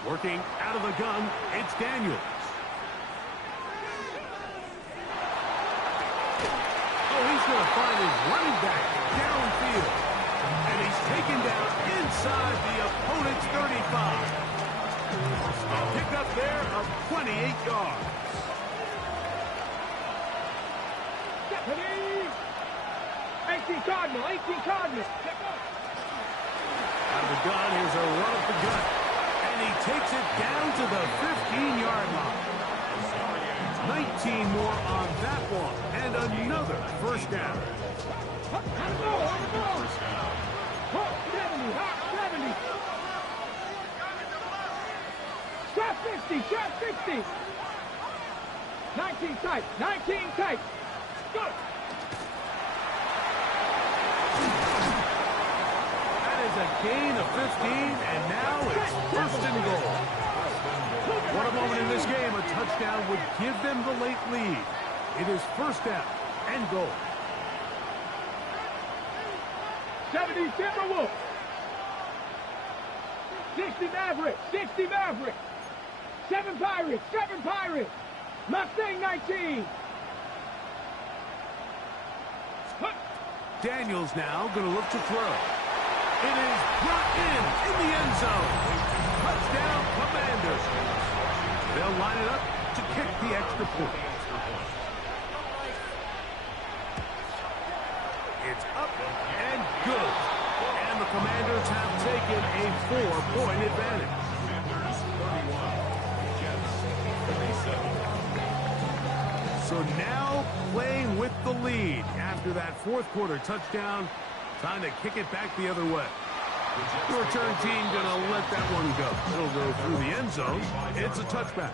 Working out of the gun, it's Daniels. Oh, he's going to find his running back downfield. And he's taken down inside the opponent's 35. A pickup there of 28 yards. Ready. 18 Cardinal. 18 Cardinal. Out of the gun, here's a run up the gut. And he takes it down to the 15-yard line. 19 more on that one. And another first down. On the ball. On the ball. 70. 70. Shot 60. Shot 60. 19 tight. 19 tight. Go. That is a gain of 15, and now it's first and goal. What a moment in this game. A touchdown would give them the late lead. It is first down and goal. 70 Timberwolves. 60 Mavericks. 60 Mavericks. 7 Pirates. 7 Pirates. Mustang 19. Daniels now going to look to throw. It is brought in the end zone. Touchdown, Commanders. They'll line it up to kick the extra point. It's up and good. And the Commanders have taken a 4-point advantage. So now playing with the lead after that fourth quarter touchdown. Time to kick it back the other way. The return team going to let that one go. It'll go through the end zone. It's a touchback.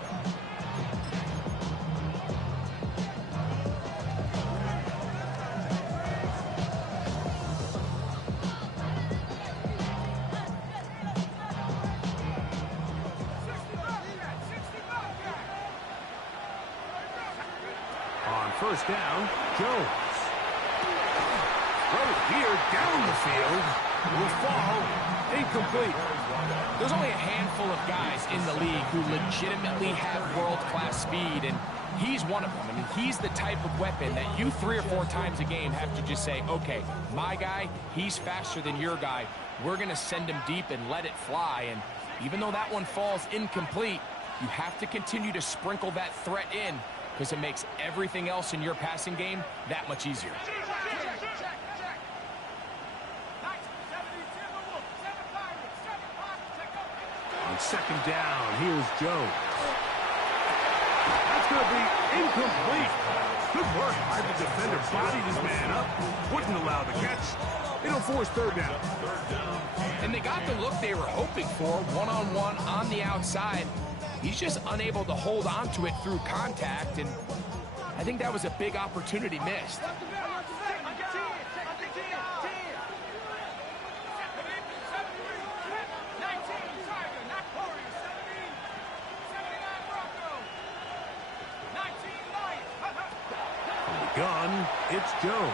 On first down, Jones. Throw here down the field. Will fall. Incomplete. There's only a handful of guys in the league who legitimately have world-class speed, and he's one of them. I mean, he's the type of weapon that you 3 or 4 times a game have to just say, okay, my guy, he's faster than your guy. We're going to send him deep and let it fly. And even though that one falls incomplete, you have to continue to sprinkle that threat in because it makes everything else in your passing game that much easier. On second down, here's Jones. That's going to be incomplete. Good work by the defender. Bodied his man up. Wouldn't allow the catch. It'll force third down. And they got the look they were hoping for, one-on-one on the outside. He's just unable to hold on to it through contact, and I think that was a big opportunity missed. Gun, it's Jones.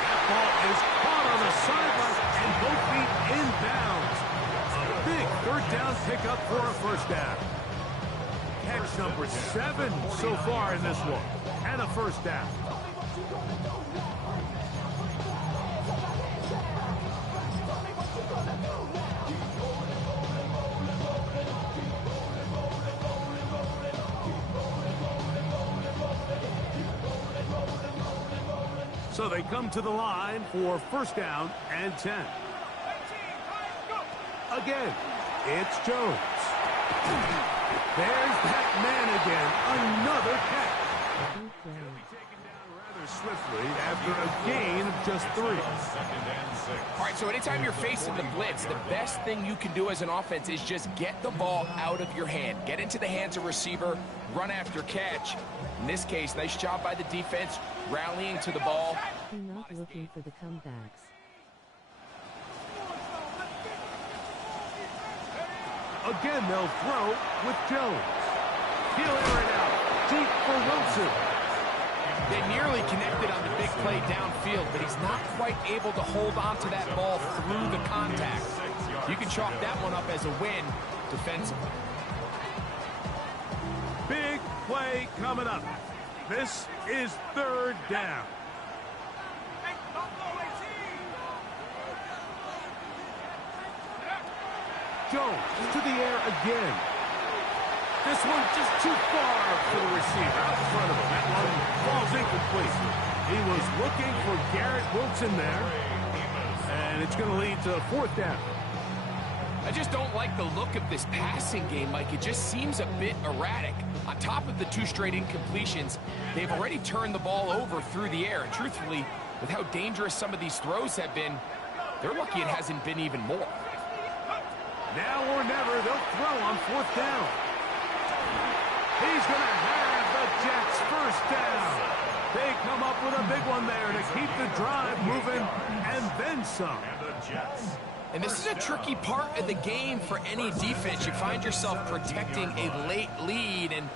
That ball is caught on the sideline and both feet inbounds. A big third down pickup for a first down. Catch number 7 so far in this one, and a first down. So they come to the line for first down and 10. Again, it's Jones. There's that man again. Another catch. He'll be taken down rather swiftly after a gain of just 3. All right, so anytime you're facing the blitz, the best thing you can do as an offense is just get the ball out of your hand. Get into the hands of receiver, run after catch. In this case, nice job by the defense, rallying to the ball. They're not looking for the comebacks. Again, they'll throw with Jones. He'll air it out deep for Wilson. They nearly connected on the big play downfield, but he's not quite able to hold on to that ball through the contact. You can chalk that one up as a win defensively. Big play coming up. This is third down. Jones to the air again. This one just too far for the receiver out in front of him. That one falls incomplete. He was looking for Garrett Wilson there, and it's going to lead to fourth down. I just don't like the look of this passing game, Mike. It just seems a bit erratic. On top of the 2 straight incompletions, they've already turned the ball over through the air. And truthfully, with how dangerous some of these throws have been, they're lucky it hasn't been even more. Now or never, they'll throw on fourth down. He's going to have the Jets first down. They come up with a big one there to keep the drive moving, and then some. And this is a tricky part of the game for any defense. You find yourself protecting a late lead, and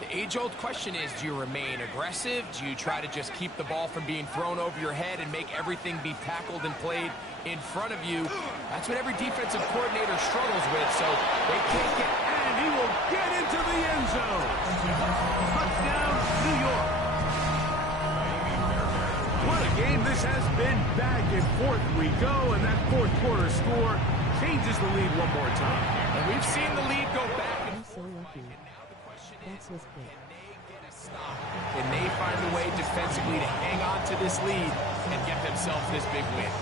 the age-old question is, do you remain aggressive? Do you try to just keep the ball from being thrown over your head and make everything be tackled and played in front of you? That's what every defensive coordinator struggles with, so they can't get... And he will get into the end zone. Touchdown, New York. What a game this has been. Back and forth we go, and that fourth quarter score changes the lead one more time. And we've seen the lead go back. I'm so lucky. That's his pick. And they find a way defensively to hang on to this lead and get themselves this big win.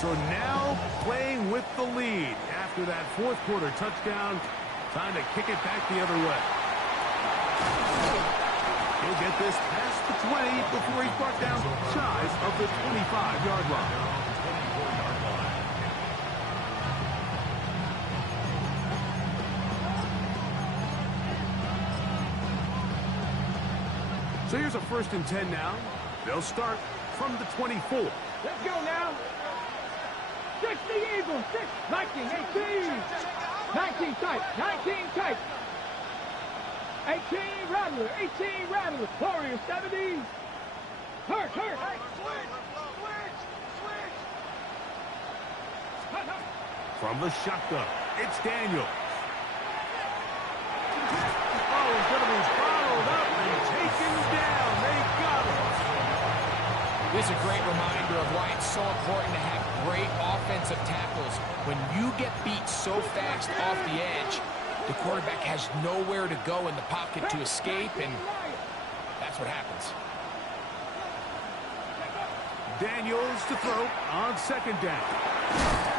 So now playing with the lead after that fourth quarter touchdown. Time to kick it back the other way. He'll get this past the 20 before he's brought down shy of the 25-yard line. So here's a 1st and 10 now. They'll start from the 24. Let's go now. 60 Eagles, 19, 18. 19 tight, 19 tight. 18 Rattler, 18 Rattler. Warrior 70. Hurt. Hey, switch. From the shotgun, it's Daniels. Oh, he's going to be followed up and taken down. They got him. This is a great reminder of why it's so important to have great offensive tackles. When you get beat so fast off the edge, the quarterback has nowhere to go in the pocket to escape, and that's what happens. Daniels to throw on 2nd down.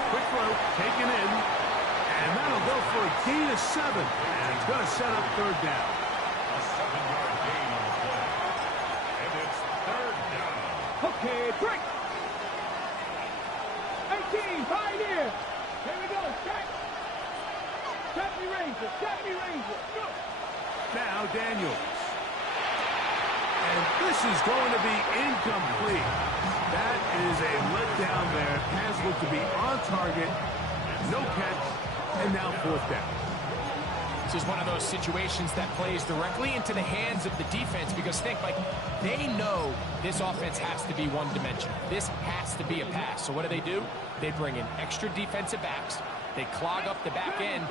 Quick throw, taken in, and that'll go for a gain of 7, and it's going to set up 3rd down. A 7-yard gain on the play. And it's 3rd down. Okay, break. 18, Pioneer. Here we go, check. Now Daniels. And this is going to be incomplete. That is a letdown there. Pass looked to be on target. No catch. And now fourth down. This is one of those situations that plays directly into the hands of the defense because think, like, they know this offense has to be one-dimensional. This has to be a pass. So what do? They bring in extra defensive backs. They clog up the back end.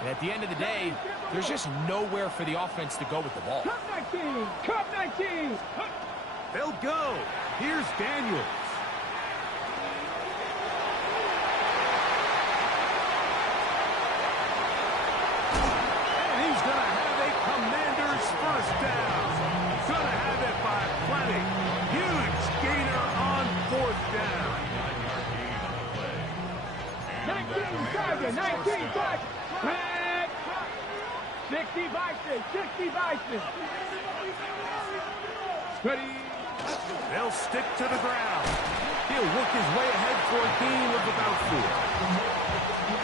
And at the end of the day, there's just nowhere for the offense to go with the ball. Cup 19! Cup 19! They'll go. Here's Daniels. He's going to have a Commander's first down. Going to have it by plenty. Huge gainer on fourth down. 19 target, 19 target. 60 Bison, 60 Bison. Ready. They'll stick to the ground. He'll work his way ahead for a gain of about 4.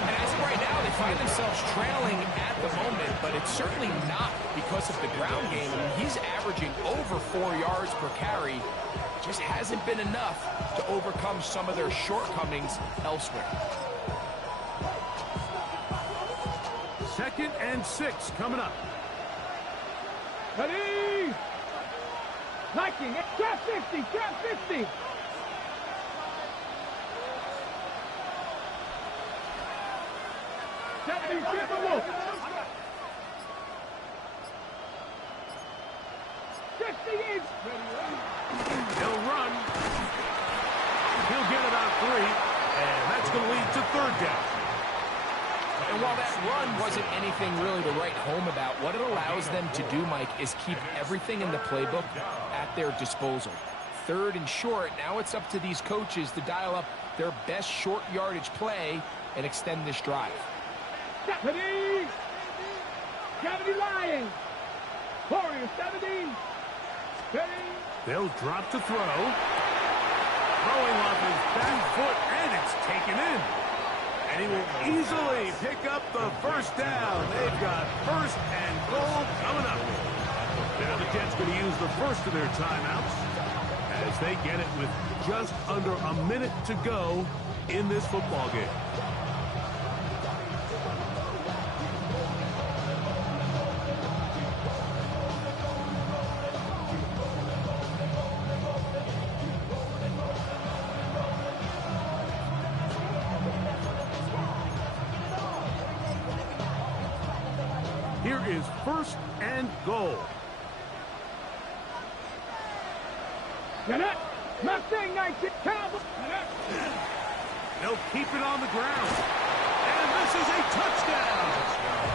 And as of right now, they find themselves trailing at the moment, but it's certainly not because of the ground game. I mean, he's averaging over 4 yards per carry. Just hasn't been enough to overcome some of their shortcomings elsewhere. 2nd and 6 coming up. Ready. Liking it. Trap 50, trap 50. He'll run. He'll get about 3, and that's going to lead to 3rd down. And while that run wasn't anything really to write home about, what it allows them to do, Mike, is keep everything in the playbook at their disposal. 3rd and short, now it's up to these coaches to dial up their best short yardage play and extend this drive. 70 Lions. Warriors 70. 30. They'll drop to throw. Throwing off his back foot, and it's taken in. And he will easily pick up the first down. They've got 1st and goal coming up. Now the Jets going to use the first of their timeouts as they get it with just under a minute to go in this football game. Here is 1st and goal. Mustang 19. They'll keep it on the ground. And this is a touchdown.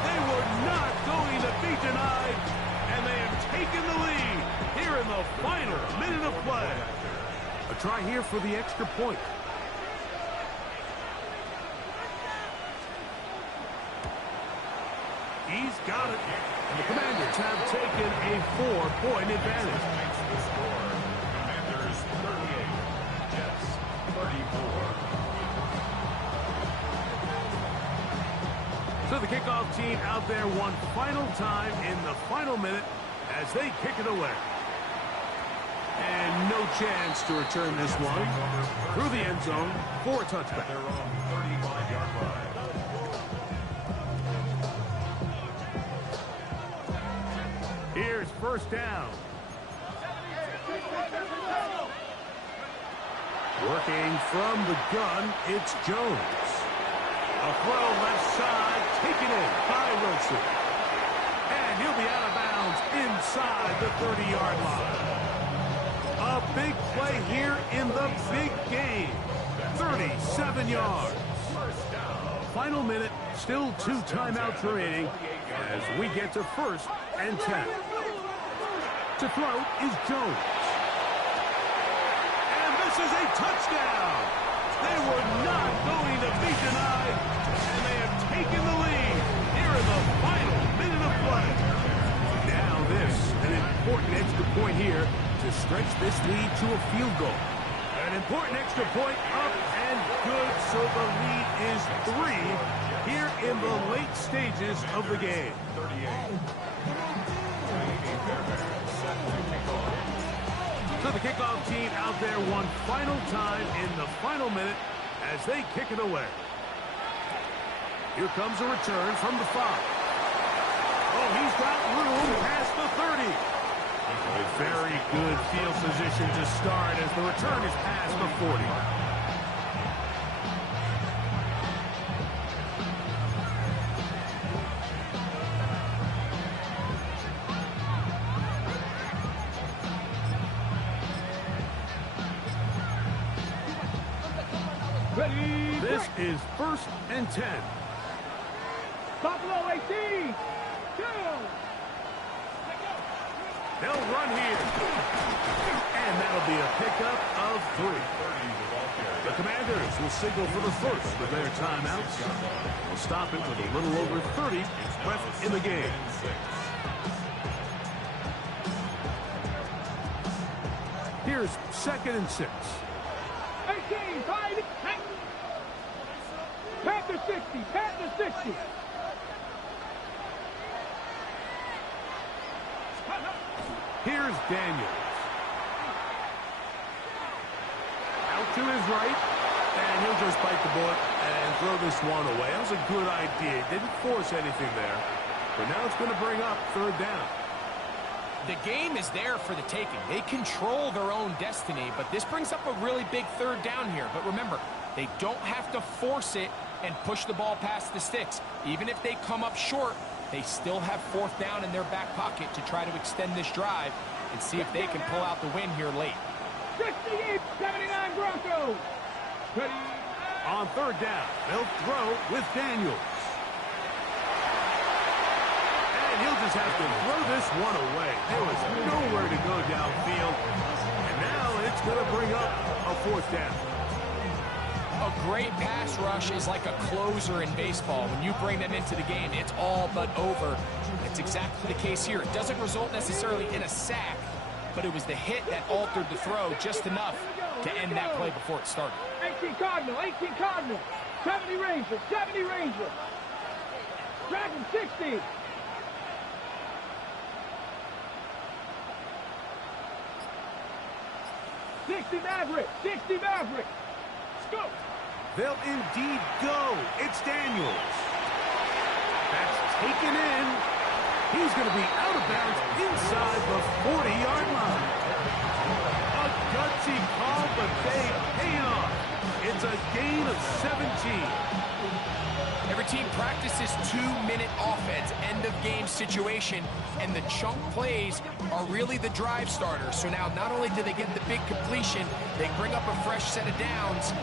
They were not going to be denied. And they have taken the lead here in the final minute of play. A try here for the extra point. He's got it. And the Commanders have taken a 4-point advantage. Commanders 38, Jets 34. So the kickoff team out there one final time in the final minute as they kick it away. And no chance to return this one through the end zone for a touchback. Their own 35-yard line. Here's 1st down. Working from the gun, it's Jones. A throw left side, taken in by Wilson. And he'll be out of bounds inside the 30-yard line. A big play here in the big game. 37 yards. Final minute, still 2 timeouts remaining as we get to 1st and 10. To throw is Jones. And this is a touchdown. They were not going to be denied, and they have taken the lead here in the final minute of play. Now this, an important extra point here to stretch this lead to a field goal. An important extra point up and good, so the lead is 3 here in the late stages of the game. 38. So the kickoff team out there one final time in the final minute as they kick it away. Here comes a return from the 5. Oh, he's got room past the 30. A very good field position to start as the return is past the 40. Ready. This is 1st and 10. Buffalo 18. They'll run here. And that'll be a pickup of 3. The Commanders will signal for the first of their timeouts. They'll stop it with a little over 30 left in the game. Here's 2nd and 6. 18, 5, Panther 60, Panther 60. Here's Daniels. Out to his right, and he'll just bite the bullet and throw this one away. That was a good idea. Didn't force anything there, but now it's going to bring up 3rd down. The game is there for the taking. They control their own destiny, but this brings up a really big 3rd down here. But remember, they don't have to force it and push the ball past the sticks. Even if they come up short, they still have 4th down in their back pocket to try to extend this drive and see if they can pull out the win here late. 68-79 Broncos. Ready. On 3rd down, they'll throw with Daniels. And he'll just have to throw this one away. There was nowhere to go downfield. And now it's going to bring up a 4th down. A great pass rush is like a closer in baseball. When you bring them into the game, it's all but over. That's exactly the case here. It doesn't result necessarily in a sack, but it was the hit that altered the throw just enough to end that play before it started. 18 Cardinal, 18 Cardinal. 70 Ranger, 70 Ranger. Dragon 60. Maverick, 60 Maverick. Let's go. They'll indeed go. It's Daniels. That's taken in. He's going to be out of bounds inside the 40-yard line. A gutsy call, but they pay off. It's a gain of 17. Every team practices 2-minute offense, end-of-game situation, and the chunk plays are really the drive starters. So now not only do they get the big completion, they bring up a fresh set of downs.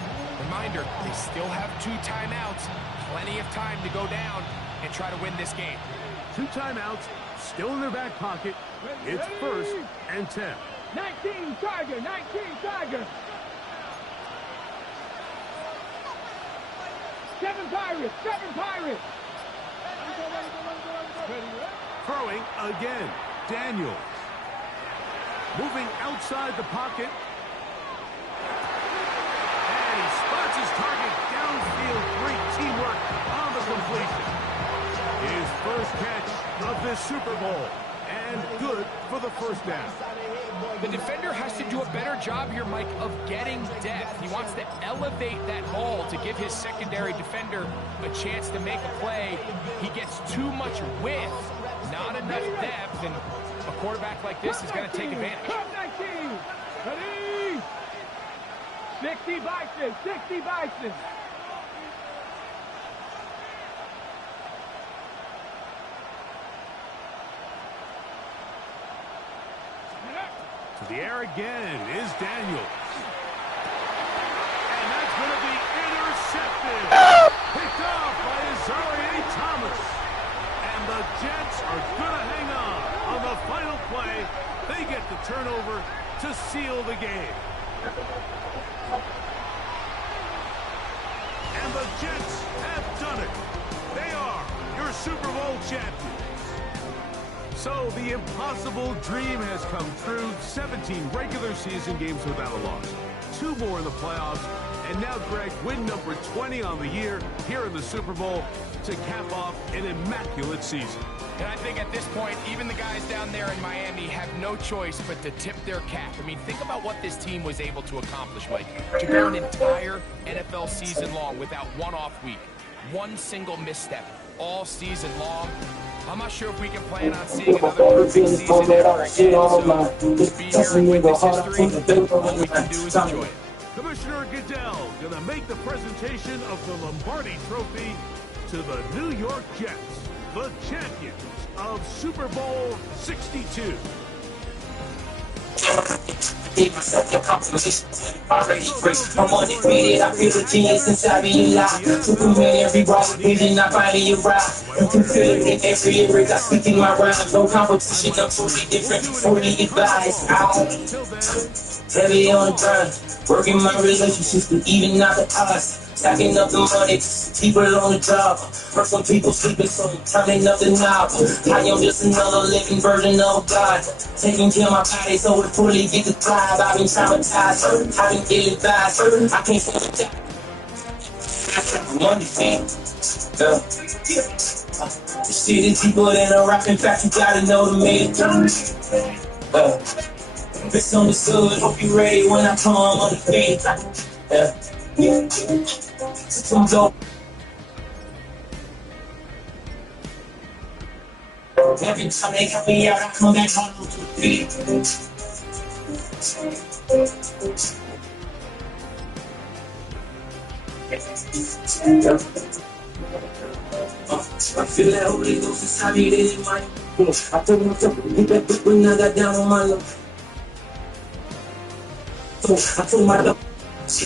Reminder, they still have 2 timeouts, plenty of time to go down and try to win this game. 2 timeouts, still in their back pocket. It's 1st and 10. 19 Tiger, 19 Tiger. 7 Pirates, 7 Pirates. Throwing again, Daniels. Moving outside the pocket. And he spots his target downfield. Great teamwork on the completion. His first catch of this Super Bowl. And good for the 1st down. The defender has to do a better job here, Mike, of getting depth. He wants to elevate that ball to give his secondary defender a chance to make a play. He gets too much width, not enough depth, and a quarterback like this is going to take advantage. 19, ready. 60 Bison, 60 Bison. To the air again is Daniels. And that's going to be intercepted. Picked off by Azareye'h Thomas. And the Jets are going to hang on the final play. They get the turnover to seal the game. And the Jets have done it. They are your Super Bowl champions. So the impossible dream has come true. 17 regular season games without a loss. 2 more in the playoffs. And now, Greg, win number 20 on the year here in the Super Bowl to cap off an immaculate season. And I think at this point, even the guys down there in Miami have no choice but to tip their cap. I mean, think about what this team was able to accomplish, Mike. To go an entire NFL season long without one off week, one single misstep, all season long. I'm not sure if we can plan on seeing another perfect season ever again. So just be here and witness history. All we can do is enjoy it. Commissioner Goodell going to make the presentation of the Lombardi Trophy to the New York Jets, the champions of Super Bowl 62. Already free. I'm undefeated. I feel the genius inside me alive. Superman, every bright vision, I finally arrive. You can feel it in every area. I speak in my rhymes. No competition, I'm totally different. Totally advised. Heavy on the grind. Working my relationships, but even out the odds. Stacking up the money, people on the job. Heard some people sleeping, so I'm turning up the knob. I am just another living version of God. Taking care of my body so it fully get to thrive. I've been traumatized, I've been ill-advised. I can't stand the time. I'm undefeated. The shit is deeper than a rap. In fact, you gotta know the man. It's understood, hope you ready when I come on the feet. Every time they cut me out, I come back home to the feet. I feel that Holy Ghost inside me, they in my I told myself to get that book when I got down on my luck. So I told my luck,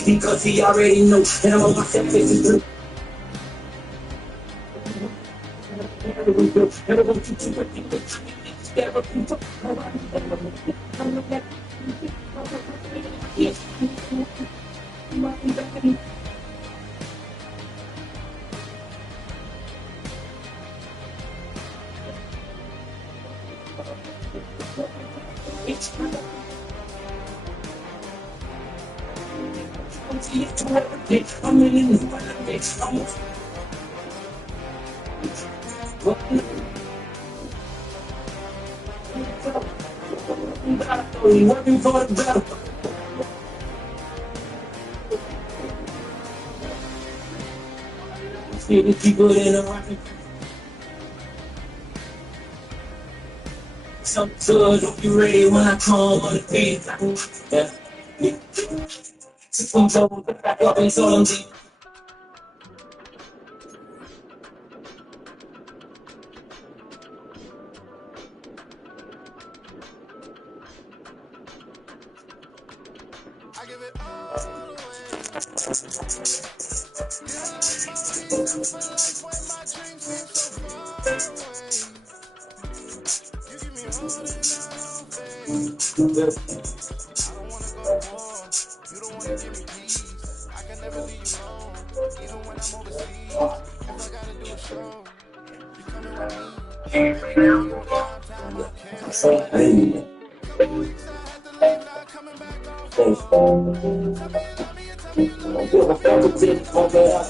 because he already knows that I'm on my step faces through. I'm in the working for the battle. See the people in the rocket. Some good, hope you ready when I come on the beat. Yeah. Some trouble, back up and so deep. I give it all away. When my dreams seem so far away, you give me all that I don't wanna go to war. You don't wanna give me peace. I can never leave you alone, even when I'm overseas. If I gotta do a show, you coming with me. Couple weeks I had to leave, now coming back off. Tell me you love me and tell me you love me.